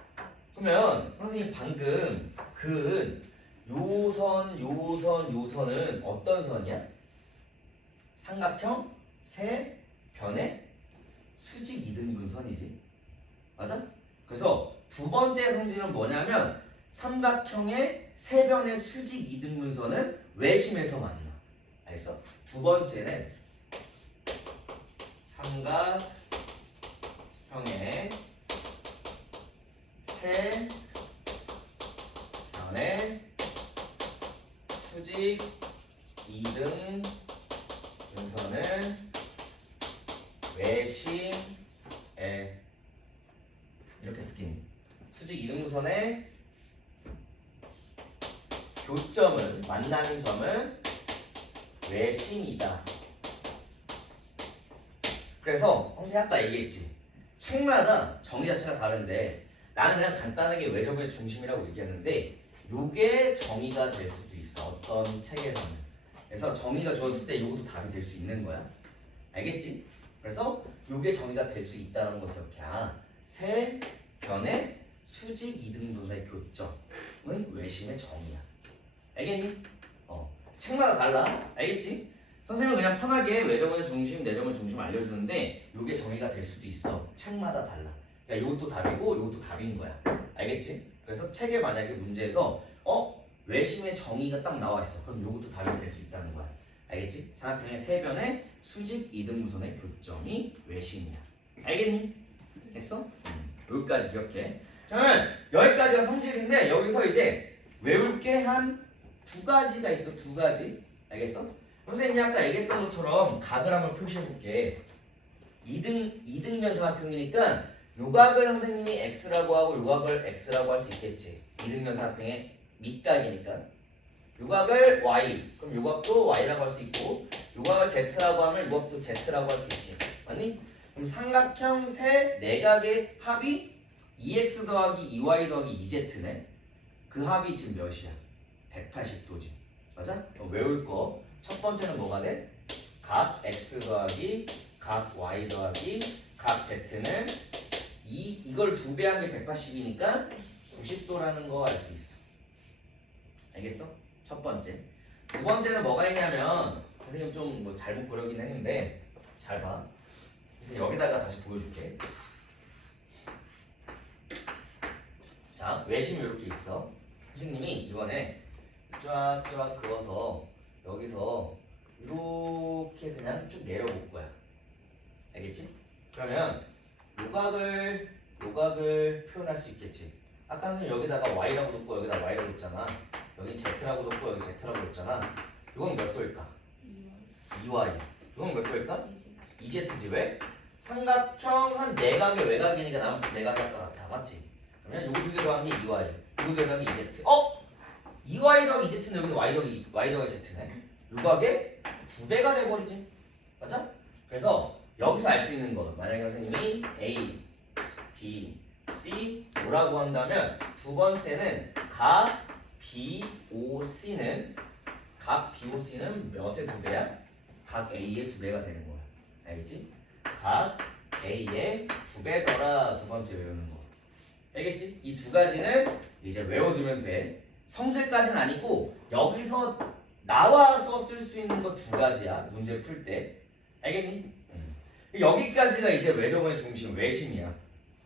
그러면 선생님 방금 그은 요선은 어떤 선이야? 삼각형 세 변의 수직 이등분선이지. 맞아? 그래서 두 번째 성질은 뭐냐면 삼각형의 세 변의 수직 이등분선은 외심에서 만나. 알겠어? 두 번째는 삼각형의 세 변의 수직 이등분선을 외심에 이렇게 쓰긴. 수직 이등분선의 교점을 만나는 점은 외심이다. 그래서 선생님 아까 얘기했지. 책마다 정의 자체가 다른데 나는 그냥 간단하게 외접의 중심이라고 얘기했는데 요게 정의가 될 수도 있어. 어떤 책에서는. 그래서 정의가 주어졌을 때 이것도 답이 될 수 있는 거야. 알겠지? 그래서 이게 정의가 될 수 있다는 거 기억해. 세 변의 수직 이등분의 교점은 외심의 정의야. 알겠니? 책마다 달라. 알겠지? 선생님은 그냥 편하게 외점의 중심, 내점의 중심 알려주는데 이게 정의가 될 수도 있어. 책마다 달라. 그러니까 이것도 답이고 이것도 답인 거야. 알겠지? 그래서 책에 만약에 문제에서 외심의 정의가 딱 나와 있어. 그럼 이것도 답이 될 수 있다는 거야. 알겠지? 삼각형의 세 변의 수직 이등분선의 교점이 외심이야. 알겠니? 됐어? 여기까지 기억해. 그러면 여기까지가 성질인데 여기서 이제 외울 게 한 두 가지가 있어. 두 가지. 알겠어? 선생님이 아까 얘기했던 것처럼 각을 한번 표시해 볼게. 이등변 삼각형이니까 요 각을 선생님이 x라고 하고 요 각을 x라고 할 수 있겠지. 이등변 삼각형의 밑각이니까. 요 각을 y, 그럼 요 각도 y라고 할 수 있고 요 각을 z라고 하면 요 각도 z라고 할 수 있지. 맞니? 그럼 삼각형 세 내각의 합이 2x 더하기 2y 더하기 2z네. 그 합이 지금 몇이야? 180도지. 맞아? 외울 거. 첫 번째는 뭐가 돼? 각 x 더하기 각 y 더하기 각 z는 이걸 2배 한 게 180이니까 90도라는 거 알 수 있어. 알겠어? 첫 번째. 두 번째는 뭐가 있냐면 선생님 좀 뭐 잘못 그려긴 했는데 잘 봐. 그래서 여기다가 다시 보여줄게. 자, 외심이 이렇게 있어. 선생님이 이번에 쫙쫙 그어서 여기서 이렇게 그냥 쭉 내려볼 거야. 알겠지? 그러면 요각을 표현할 수 있겠지. 아까 선생님 여기다가 y라고 놓고 여기다 y라고 했잖아. 여기 z라고 놓고 여기 z라고 했잖아. 이건 몇 도일까? 2y. 이건 몇 도일까? 2z지. 왜? 삼각형 한 네각의 외곽이니까 나머지 네각이 아까 같아. 맞지? 그러면 요거 두 개 더한 게 2y. 요거 두 개 더한 게 2z. 2y 더하기 2z는 여기는 y 더하기 z네. 요각의 2배가 돼버리지. 맞아? 그래서 여기서 알 수 있는 거. 만약에 선생님이 A, B, C 뭐라고 한다면 두 번째는 각 B, O, C는 몇의 2배야? 각 A의 2배가 되는 거야. 알겠지? 각 A의 2배더라. 두 번째 외우는 거. 알겠지? 이 두 가지는 이제 외워두면 돼. 성질까지는 아니고 여기서 나와서 쓸 수 있는 거 두 가지야. 문제 풀 때. 알겠니? 여기까지가 이제 외점의 중심, 외심이야.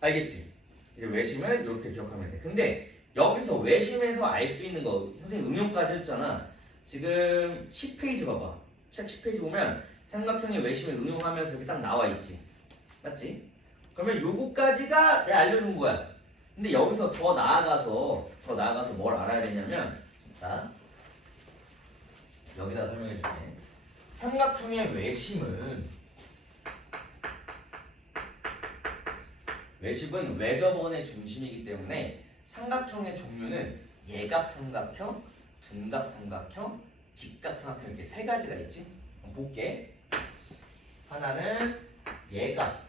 알겠지? 이제 외심을 이렇게 기억하면 돼. 근데 여기서 외심에서 알 수 있는 거 선생님 응용까지 했잖아. 지금 10페이지 봐봐. 책 10페이지 보면 삼각형의 외심을 응용하면서 이렇게 딱 나와 있지. 맞지? 그러면 요거까지가 내가 알려준 거야. 근데 여기서 더 나아가서 뭘 알아야 되냐면 자 여기다 설명해 줄게. 삼각형의 외심은 외접원의 중심이기 때문에 삼각형의 종류는 예각 삼각형, 둔각 삼각형, 직각 삼각형 이렇게 세 가지가 있지. 한번 볼게. 하나는 예각,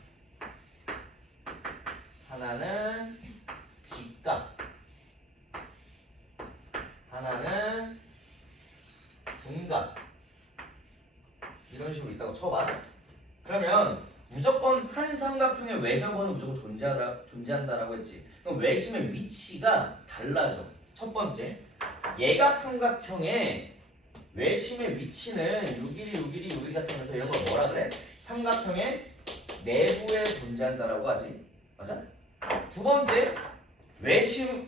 하나는 직각, 하나는 둔각. 이런 식으로 있다고 쳐봐. 그러면 무조건 한 삼각형의 외접원은 무조건 존재한다라고 했지. 그럼 외심의 위치가 달라져. 첫 번째, 예각 삼각형의 외심의 위치는 요 길이 같으면서 이런 걸 뭐라 그래? 삼각형의 내부에 존재한다라고 하지. 맞아? 두 번째, 외심,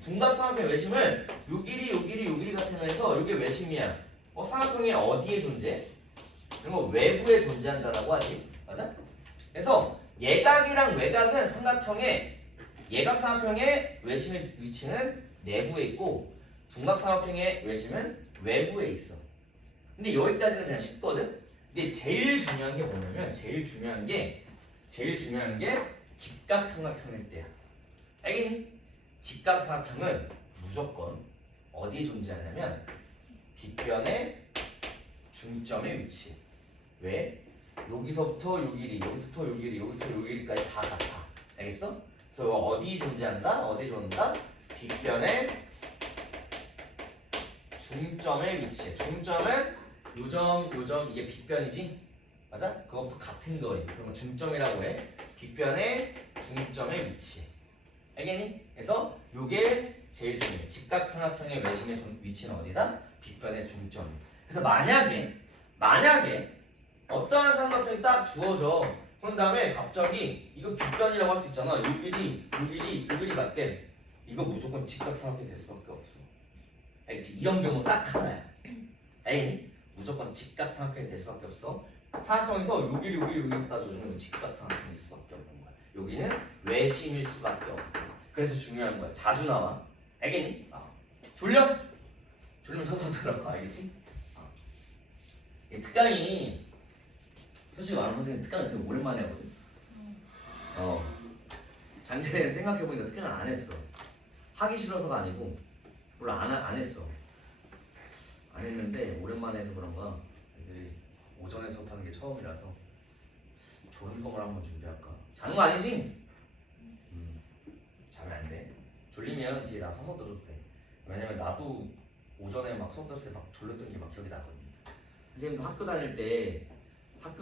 둔각 삼각형의 외심은 요 길이 같으면서 이게 외심이야. 삼각형의 어디에 존재? 이런 거 외부에 존재한다라고 하지. 맞아? 그래서 예각이랑 외각은 예각 삼각형의 외심의 위치는 내부에 있고 둔각 삼각형의 외심은 외부에 있어. 근데 여기까지는 그냥 쉽거든. 근데 제일 중요한 게 뭐냐면 제일 중요한 게 직각 삼각형일 때야. 알겠니? 직각 삼각형은 무조건 어디에 존재하냐면 빗변의 중점의 위치. 왜? 여기서부터 요 길이, 여기서부터 요 길이까지 다 같아. 알겠어? 그래서 어디 존재한다? 빗변의 중점의 위치에. 중점은 요점 이게 빗변이지? 맞아? 그것부터 같은 거리. 그런 거 중점이라고 해. 빗변의 중점의 위치. 알겠니? 그래서 요게 제일 중요해. 직각삼각형의 외심의 위치는 어디다? 빗변의 중점. 그래서 만약에 어떠한 삼각형이 딱 주어져. 그런 다음에 갑자기 이거 빗변이라고 할 수 있잖아. 요 길이 같대. 이거 무조건 직각삼각형이 될 수밖에 없어. 알겠지? 이런 경우 딱 하나야. 알겠니? 무조건 직각삼각형이 될 수밖에 없어. 삼각형에서 요 길이 따져주면 이거 직각삼각형일 수밖에 없는 거야. 여기는 외심일 수밖에 없고. 그래서 중요한 거야. 자주 나와. 알겠니? 졸려? 졸리면 서서 들어가. 알겠지? 이 특강이 솔직히 말하면 선생님 특강을 되게 오랜만에 하거든. 작년에 생각해보니까 특강을 안 했어. 하기 싫어서가 아니고 물론 안 했어. 안 했는데 오랜만에 해서 그런가 애들이 오전에 수업하는 게 처음이라서 졸음감을 한번 준비할까. 자는 거 아니지? 자면 안 돼. 졸리면 뒤에 나 서서 들어도 돼. 왜냐면 나도 오전에 막 수업 들었을 때 막 졸렸던 게 막 기억이 나거든. 선생님도 학교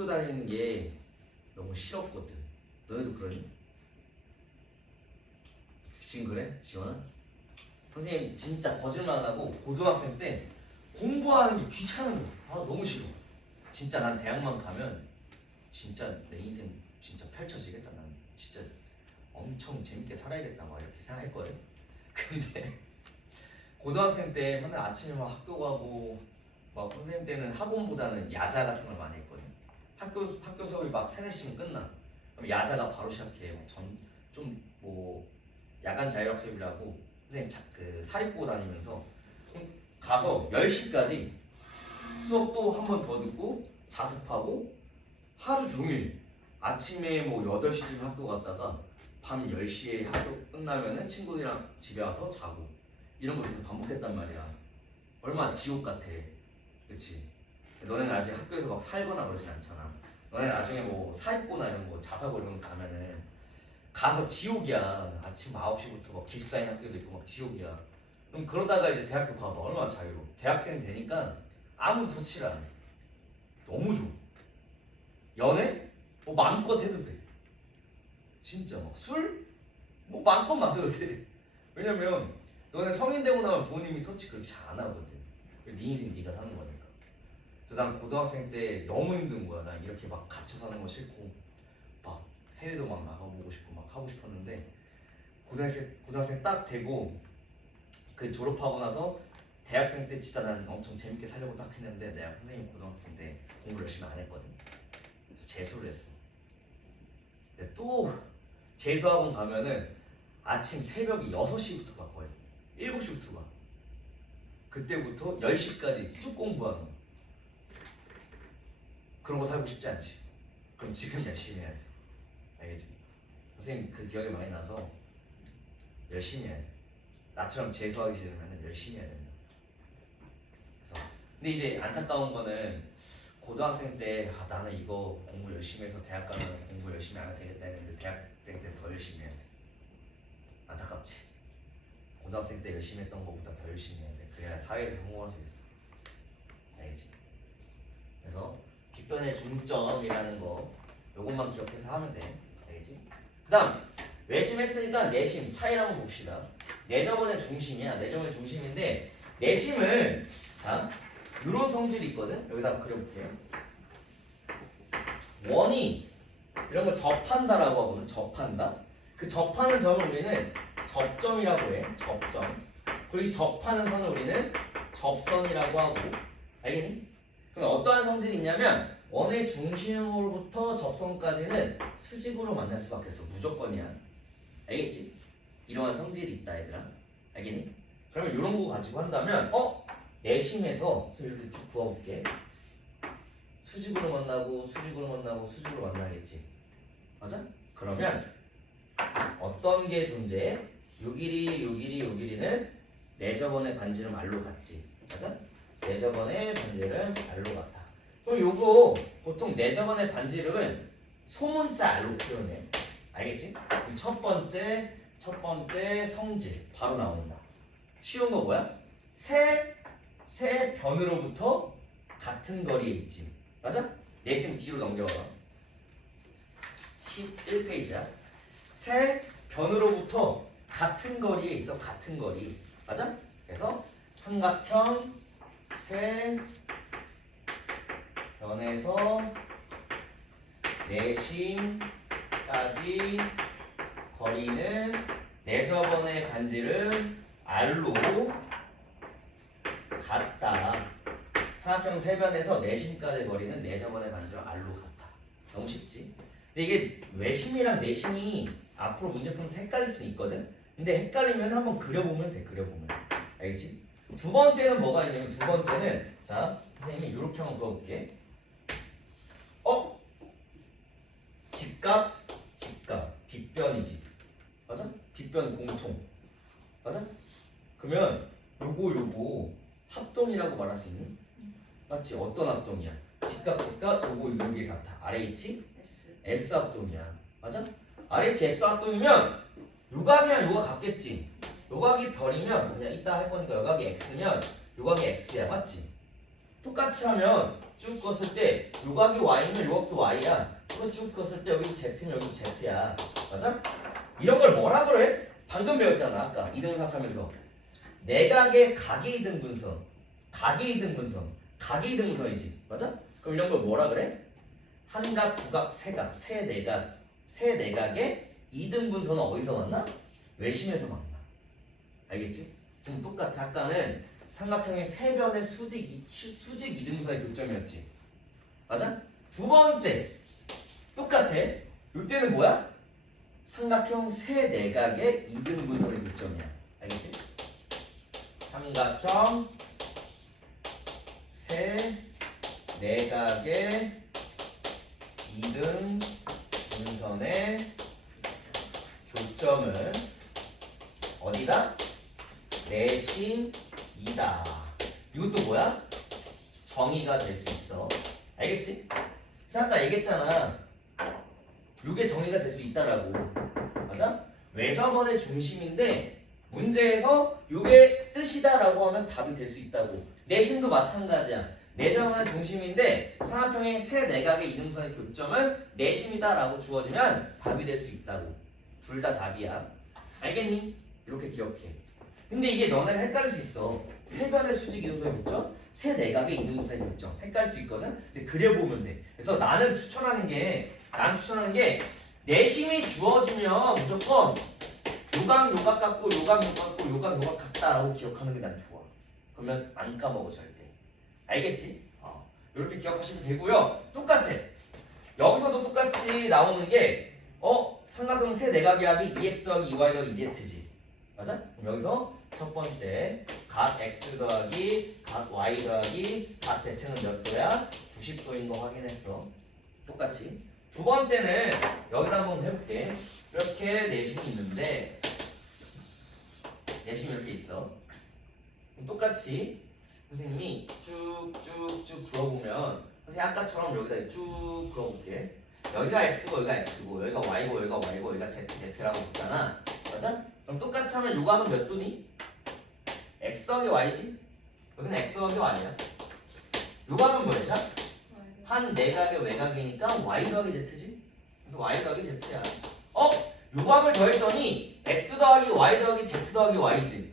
다니는 게 너무 싫었거든. 너희도 그러니? 지금 그래? 지원아? 선생님 진짜 거짓말 안 하고 고등학생 때 공부하는 게 귀찮은 거. 너무 싫어. 진짜 난 대학만 가면 진짜 내 인생 진짜 펼쳐지겠다. 난 진짜 엄청 재밌게 살아야겠다 막 이렇게 생각했거든. 근데 고등학생 때 맨날 아침에 막 학교 가고 막 선생님 때는 학원보다는 야자 같은 걸 많이 했거든. 학교 수업이 막 3, 4시면 끝나. 그럼 야자가 바로 시작해. 좀 뭐 야간 자율학습이라고 선생님 그 사립고 다니면서 가서 10시까지 수업도 한 번 더 듣고 자습하고 하루 종일 아침에 뭐 8시쯤에 학교 갔다가 밤 10시에 학교 끝나면은 친구들이랑 집에 와서 자고 이런 거 계속 반복했단 말이야. 얼마나 지옥 같아. 그치? 너네는 아직 학교에서 막 살거나 그러진 않잖아. 너네 나중에 뭐 사입고나 이런 거 자사고 이런 거 가면은 가서 지옥이야. 아침 9시부터 막 기숙사인 학교도 있고 막 지옥이야. 그럼 그러다가 이제 대학교 가봐. 얼마나 자유로워. 대학생 되니까 아무도 터치를 안 해. 너무 좋아. 연애? 뭐 마음껏 해도 돼. 진짜 막 술? 뭐 마음껏 마셔도 돼. 왜냐면 너네 성인 되고 나면 부모님이 터치 그렇게 잘 안 하거든. 네 인생 네가 사는 거니까. 그래서 난 고등학생 때 너무 힘든 거야. 난 이렇게 막 갇혀 사는 거 싫고 막 해외도 막 나가보고 싶고 막 하고 싶었는데 고등학생 딱 되고 그 졸업하고 나서 대학생 때 진짜 난 엄청 재밌게 살려고 딱 했는데 내가 선생님 고등학생 때 공부 열심히 안 했거든. 그래서 재수를 했어. 근데 또 재수학원 가면은 아침 새벽이 6시부터 가 거의 7시부터 가. 그때부터 10시까지 쭉 공부하는 거. 그런 거 살고 싶지 않지. 그럼 지금 열심히 해야 돼. 알겠지? 선생님 그 기억이 많이 나서 열심히 해야 돼. 나처럼 재수하기 싫으면 열심히 해야 된다. 그래서 근데 이제 안타까운 거는 고등학생 때 나는 이거 공부 열심히 해서 대학 가면 공부 열심히 안 해도 되겠다 했는데 대학생 때 더 열심히 해야 돼. 안타깝지? 고등학생 때 열심히 했던 것보다 더 열심히 해야 돼. 그래야 사회에서 성공할 수 있어. 알겠지? 그래서 빗변의 중점이라는 거 요것만 기억해서 하면 돼. 알겠지? 그 다음 외심했으니까 내심 차이를 한번 봅시다. 내저번의 중심이야. 내저번의 중심인데 내심은 자 이런 성질이 있거든. 여기다 그려볼게요. 원이 이런 거 접한다라고 하거든. 접한다. 그 접하는 점을 우리는 접점이라고 해. 접점. 그리고 이 접하는 선을 우리는 접선이라고 하고. 알겠니? 그럼 어떠한 성질이 있냐면 원의 중심으로부터 접선까지는 수직으로 만날 수밖에 없어. 무조건이야. 알겠지? 이러한 성질이 있다 얘들아. 알겠니? 그러면 이런 거 가지고 한다면 내심에서 이렇게 쭉 그어볼게. 수직으로 만나고 수직으로 만나고 수직으로 만나겠지. 맞아? 그러면 어떤 게 존재해? 요 길이는 내저번의 반지름 R로 같지. 맞아? 내저번의 반지름 R로 같아. 그럼 요거 보통 내저번의 반지름은 소문자 R로 표현해. 알겠지? 첫 번째 성질 바로 나온다. 쉬운 거 뭐야? 세 변으로부터 같은 거리에 있지. 맞아? 내심 뒤로 넘겨봐. 11페이지야. 세 변으로부터 같은 거리에 있어. 같은 거리. 맞아? 그래서 삼각형 세 변에서 내심까지 거리는 내저번의 반지름 R로 같다. 삼각형 세 변에서 내심까지 거리는 내저번의 반지름 R로 같다. 너무 쉽지? 근데 이게 외심이랑 내심이 앞으로 문제 풀면서 헷갈릴 수는 있거든? 근데 헷갈리면 한번 그려보면 돼. 그려보면. 알겠지? 두 번째는 뭐가 있냐면 두 번째는 자 선생님이 이렇게 한번 그어볼게. 직각, 직각, 빗변이지. 맞아? 빗변 공통. 맞아? 그러면 요거 합동이라고 말할 수 있니? 맞지? 어떤 합동이야? 직각, 직각, 요거 여기 같아. RH? S 합동이야. 맞아? RH, S 합동이면 요각이랑 요각 같겠지? 요각이 별이면 그냥 이따 할 거니까 요각이 X면 요각이 X야. 맞지? 똑같이 하면 쭉 껐을 때 요각이 Y면 요각도 Y야. 이거 쭉 껐을 때 여기 Z면 여기 Z야. 맞아? 이런 걸 뭐라 그래? 방금 배웠잖아. 아까 이등분하면서 내각의 각의 이등분선, 각의 이등분선, 각의 이등분선이지. 맞아? 그럼 이런 걸 뭐라 그래? 한각, 두각, 세각, 세네각, 세네각의 이등분선은 어디서 만나? 외심에서 만나. 알겠지? 좀 똑같아. 아까는 삼각형의 세 변의 수직 이등분선의 교점이었지. 맞아? 두 번째 똑같아. 이때는 뭐야? 삼각형 세 내각의 이등분선의 교점이야. 알겠지? 삼각형 세 내각의 이등분선의 교점은 어디다? 내심이다. 이것도 뭐야? 정의가 될 수 있어. 알겠지? 그래서 아까 얘기했잖아. 이게 정의가 될 수 있다라고. 맞아? 외접원의 중심인데 문제에서 이게 뜻이다라고 하면 답이 될 수 있다고. 내심도 마찬가지야. 내접원의 중심인데 삼각형의 세 내각의 이등분선의 교점은 내심이다라고 주어지면 답이 될 수 있다고. 둘 다 답이야. 알겠니? 이렇게 기억해. 근데 이게 너네가 헷갈릴 수 있어. 세 변의 수직 이등분선의 교점, 세 내각의 이등분선의 교점. 헷갈릴 수 있거든? 근데 그려보면 돼. 그래서 나는 추천하는 게 내심이 주어지면 무조건 요각 요각 같고 요각 요각 같고 요각 요각 같다라고 기억하는 게 난 좋아. 그러면 안 까먹어 절대. 알겠지? 이렇게 기억하시면 되고요. 똑같아. 여기서도 똑같이 나오는 게 삼각형 세 내각의 합이 2x 더하기 2y 더하기 2z지. 맞아? 그럼 여기서 첫 번째 각 x 더하기 각 y 더하기 각 z는 몇 도야? 90도인 거 확인했어. 똑같이. 두 번째는 여기다 한번 해볼게. 이렇게 내심이 있는데 내심이 이렇게 있어. 똑같이 선생님이 쭉쭉쭉 그어보면 선생님 아까처럼 여기다 쭉 그어볼게. 여기가 x고 여기가 x고 여기가 y고 여기가 y고 여기가 z라고 했잖아. 맞아? 그럼 똑같이 하면 요각은 몇 도니? x 더하기 y지? 여기는 x 더하기 y야. 요각은 뭐야? 한 내각의 외각이니까 y 더하기 z지? 그래서 y 더하기 z야. 요각을 더했더니 x 더하기 y 더하기 z 더하기 y지.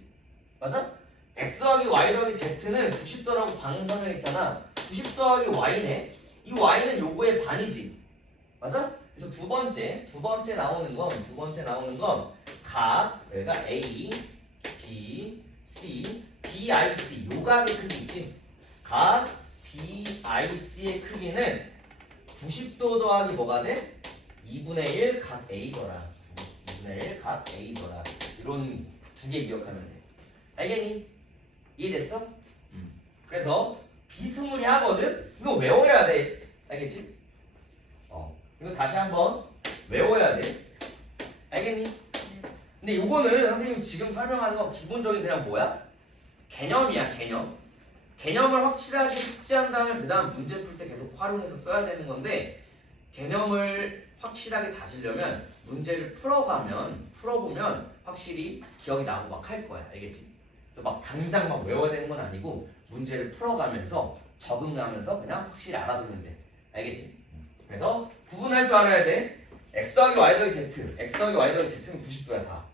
맞아? x 더하기 y 더하기 z는 90도라고 방금 설명했잖아. 90 더하기 y네. 이 y는 요거의 반이지. 맞아? 그래서 두 번째 나오는 건 각 여기가 A, B, C, BIC 요각의 크기 있지? 각 BIC의 크기는 90도 더하기 뭐가 돼? 2분의 1 각 A더라. 2분의 1 각 A더라. 이런 두 개 기억하면 돼. 알겠니? 이해됐어? 그래서 비스무리하거든? 이거 외워야 돼. 알겠지? 이거 다시 한번 외워야 돼. 알겠니? 근데 요거는 선생님 지금 설명하는 거 기본적인 그냥 뭐야? 개념이야, 개념. 개념을 확실하게 숙지한 다음에 그 다음 문제 풀 때 계속 활용해서 써야 되는 건데 개념을 확실하게 다지려면 문제를 풀어보면 확실히 기억이 나고 막 할 거야. 알겠지? 그래서 막 당장 막 외워야 되는 건 아니고 문제를 풀어가면서 적응하면서 그냥 확실히 알아두면 돼. 알겠지? 그래서 구분할 줄 알아야 돼. x 더하기 y 더하기 z, x 더하기 y 더하기 z는 90도야 다.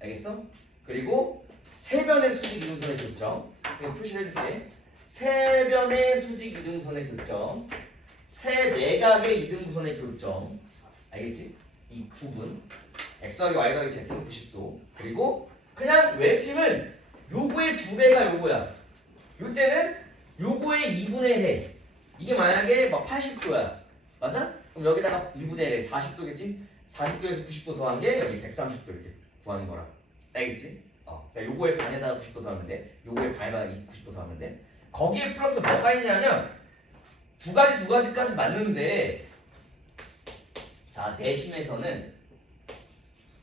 알겠어? 그리고 세 변의 수직 이등분선의 교점. 그냥 표시를 해줄게. 세 변의 수직 이등분선의 교점, 세 내각의 이등분선의 교점. 알겠지? 이 구분. x 더하기 y 더하기 z는 90도. 그리고 그냥 외심은 요거의 2배가 요거야. 요 때는 요거의 2분의 1 해. 이게 만약에 막 80도야. 맞아? 그럼 여기다가 2분의 1 해. 40도겠지? 40도에서 90도 더한 게 여기 130도 이렇게 구하는 거라. 알겠지? 그러니까 요거의 반에다가 90도 더하면 돼. 요거의 반에다가 90도 더하면 돼. 거기에 플러스 뭐가 있냐면 두 가지까지 맞는데, 자, 내심에서는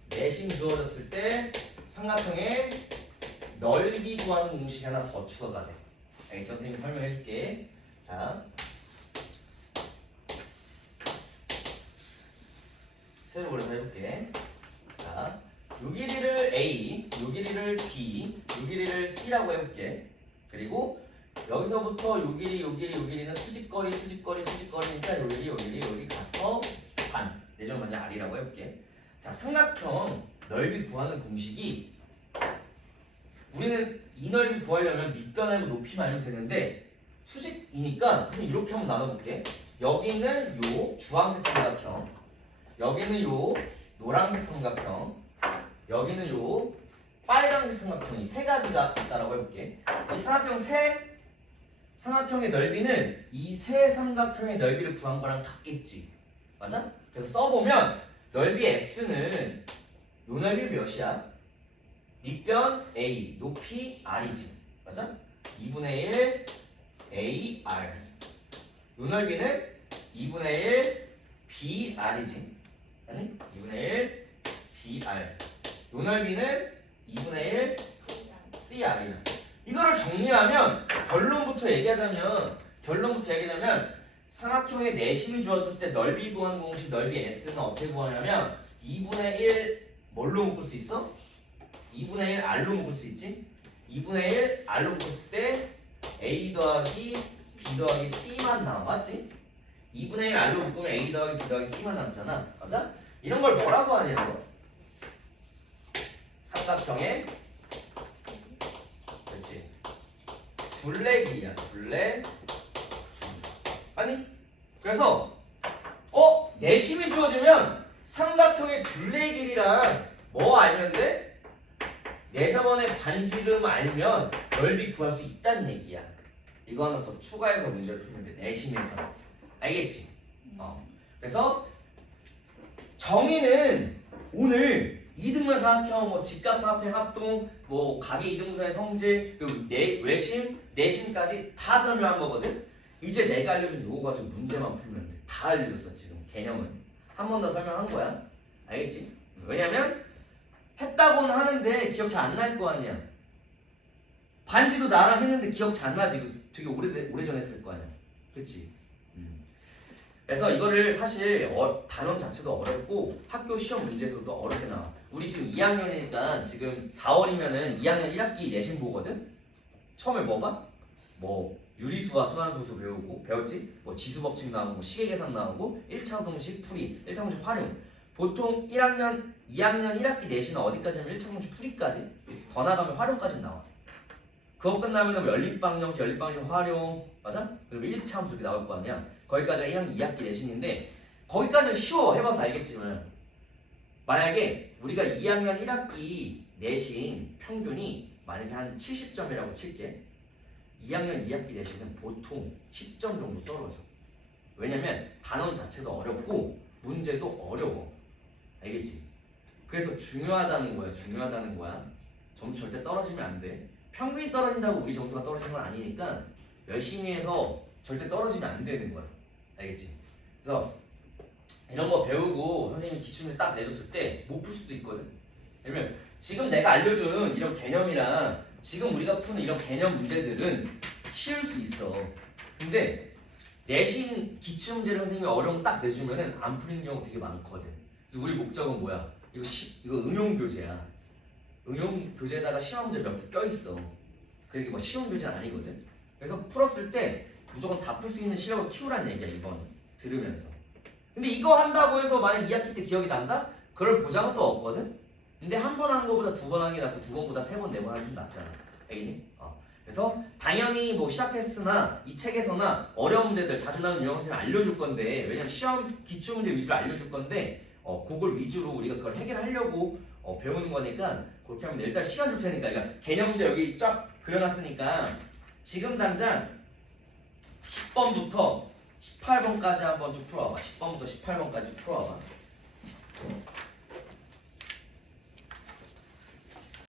내심 주어졌을 때 삼각형의 넓이 구하는 공식이 하나 더 추가가 돼. 알겠죠? 선생님이 설명해 줄게. 자, 새로 그려서 해볼게. 자, 요 길이를 A, 요 길이를 B, 요 길이를 C라고 해볼게. 그리고 여기서부터 요 길이는 수직거리니까 요 길이 여기 각터 반 내점맞이 R이라고 해볼게. 자, 삼각형 넓이 구하는 공식이, 우리는 이 넓이 구하려면 밑변하고 높이만 알면 되는데 수직이니까 그냥 이렇게 한번 나눠볼게. 여기는 요 주황색 삼각형, 여기는 요 노란색 삼각형, 여기는 요 빨간색 삼각형이 세 가지가 있다라고 해볼게. 이 삼각형의 넓이는 이 세 삼각형의 넓이를 구한 거랑 같겠지. 맞아? 그래서 써보면 넓이 S는 요 넓이 몇이야? 밑변 A, 높이 R이지. 맞아? 2분의 1 AR. 요 넓이는 2분의 1 BR이지. 아니? 2분의 1 BR. 요 넓이는 2분의 1 CR이야. 이거를 정리하면 결론부터 얘기하자면 삼각형의 내심이 주어졌을 때 넓이 구하는 공식, 넓이 S는 어떻게 구하냐면 2분의 1 뭘로 묶을 수 있어? 2분의 1 R로 묶을 수 있지? 2분의 1 R로 묶었을 때 A 더하기 B 더하기 C만 나와. 맞지? 2분의 1 R로 묶으면 A 더하기 B 더하기 C만 남잖아. 맞아? 이런 걸 뭐라고 하냐고? 삼각형의, 그렇지, 둘레길이야. 둘레. 아니? 그래서 내심이 주어지면 삼각형의 둘레 길이랑 뭐 알면 돼? 내저번에 반지름 알면 넓이 구할 수 있다는 얘기야. 이거 하나 더 추가해서 문제를 풀면 돼. 내심에서. 알겠지? 그래서 정의는 오늘 이등변 삼각형, 뭐 직각 삼각형 합동, 뭐 각의 이등분선의 성질, 그리고 외심, 내심까지 다 설명한 거거든. 이제 내가 알려준 요거 가지고 문제만 풀면 돼. 다 알려줬어 지금. 개념은 한 번 더 설명한 거야. 알겠지? 왜냐면 했다고는 하는데 기억 잘 안 날 거 아니야. 반지도 나랑 했는데 기억 잘 안 나지. 이거 되게 오래전에 했을 거 아니야. 그치? 그래서 이거를 사실 단원 자체도 어렵고 학교 시험 문제에서도 어렵게 나와. 우리 지금 2학년이니까 지금 4월이면은 2학년 1학기 내신 보거든? 처음에 뭐 봐? 뭐 유리수와 순환소수 배웠지? 뭐 지수법칙 나오고, 뭐 시계계산 나오고, 1차 공식 풀이, 1차 공식 활용. 보통 2학년 1학기 내신은 어디까지 하면 1차 공식 풀이까지, 더 나가면 활용까지 나와. 그거 끝나면 연립방정, 활용, 맞아? 그리고 1차 함수 이렇게 나올 거 아니야. 거기까지가 1학년 2학기 내신인데 거기까지는 쉬워. 해봐서 알겠지만 만약에 우리가 2학년 1학기 내신 평균이 만약에 한 70점이라고 칠게. 2학년 2학기 내신은 보통 10점 정도 떨어져. 왜냐면 단원 자체도 어렵고 문제도 어려워. 알겠지? 그래서 중요하다는 거야. 점수 절대 떨어지면 안 돼. 평균이 떨어진다고 우리 점수가 떨어지는 건 아니니까 열심히 해서 절대 떨어지면 안 되는 거야. 알겠지? 그래서 이런 거 배우고 선생님이 기출문제 딱 내줬을 때 못 풀 수도 있거든. 왜냐면 지금 내가 알려준 이런 개념이랑 지금 우리가 푸는 이런 개념 문제들은 쉬울 수 있어. 근데 내신 기출문제를 선생님이 어려운 거 딱 내주면은 안 풀리는 경우 되게 많거든. 그래서 우리 목적은 뭐야? 이거 응용 교재야. 응용 교재에다가 시험 문제 몇 개 껴있어. 그게 뭐 시험 교재는 아니거든. 그래서 풀었을 때 무조건 다 풀 수 있는 실력을 키우라는 얘기야 이번 들으면서. 근데 이거 한다고 해서 만약 2학기 때 기억이 난다? 그럴 보장은 또 없거든? 근데 한 번 한 거보다 두 번 하는 게 낫고 두 번보다 세 번, 네 번 하는 게 좀 낫잖아. 알겠니? 그래서 당연히 뭐 시작 테스트나 이 책에서나 어려운 문제들 자주 나오는 유형 선생님이 알려줄 건데 왜냐면 시험 기출 문제 위주로 알려줄 건데 그걸 위주로 우리가 그걸 해결하려고 배우는 거니까 그렇게 하면 돼. 일단 시간 줄 테니까 그러니까 개념 문제 여기 쫙 그려놨으니까 지금 당장 10번부터 18번까지 한번 쭉 풀어봐. 10번부터 18번까지 쭉 풀어봐.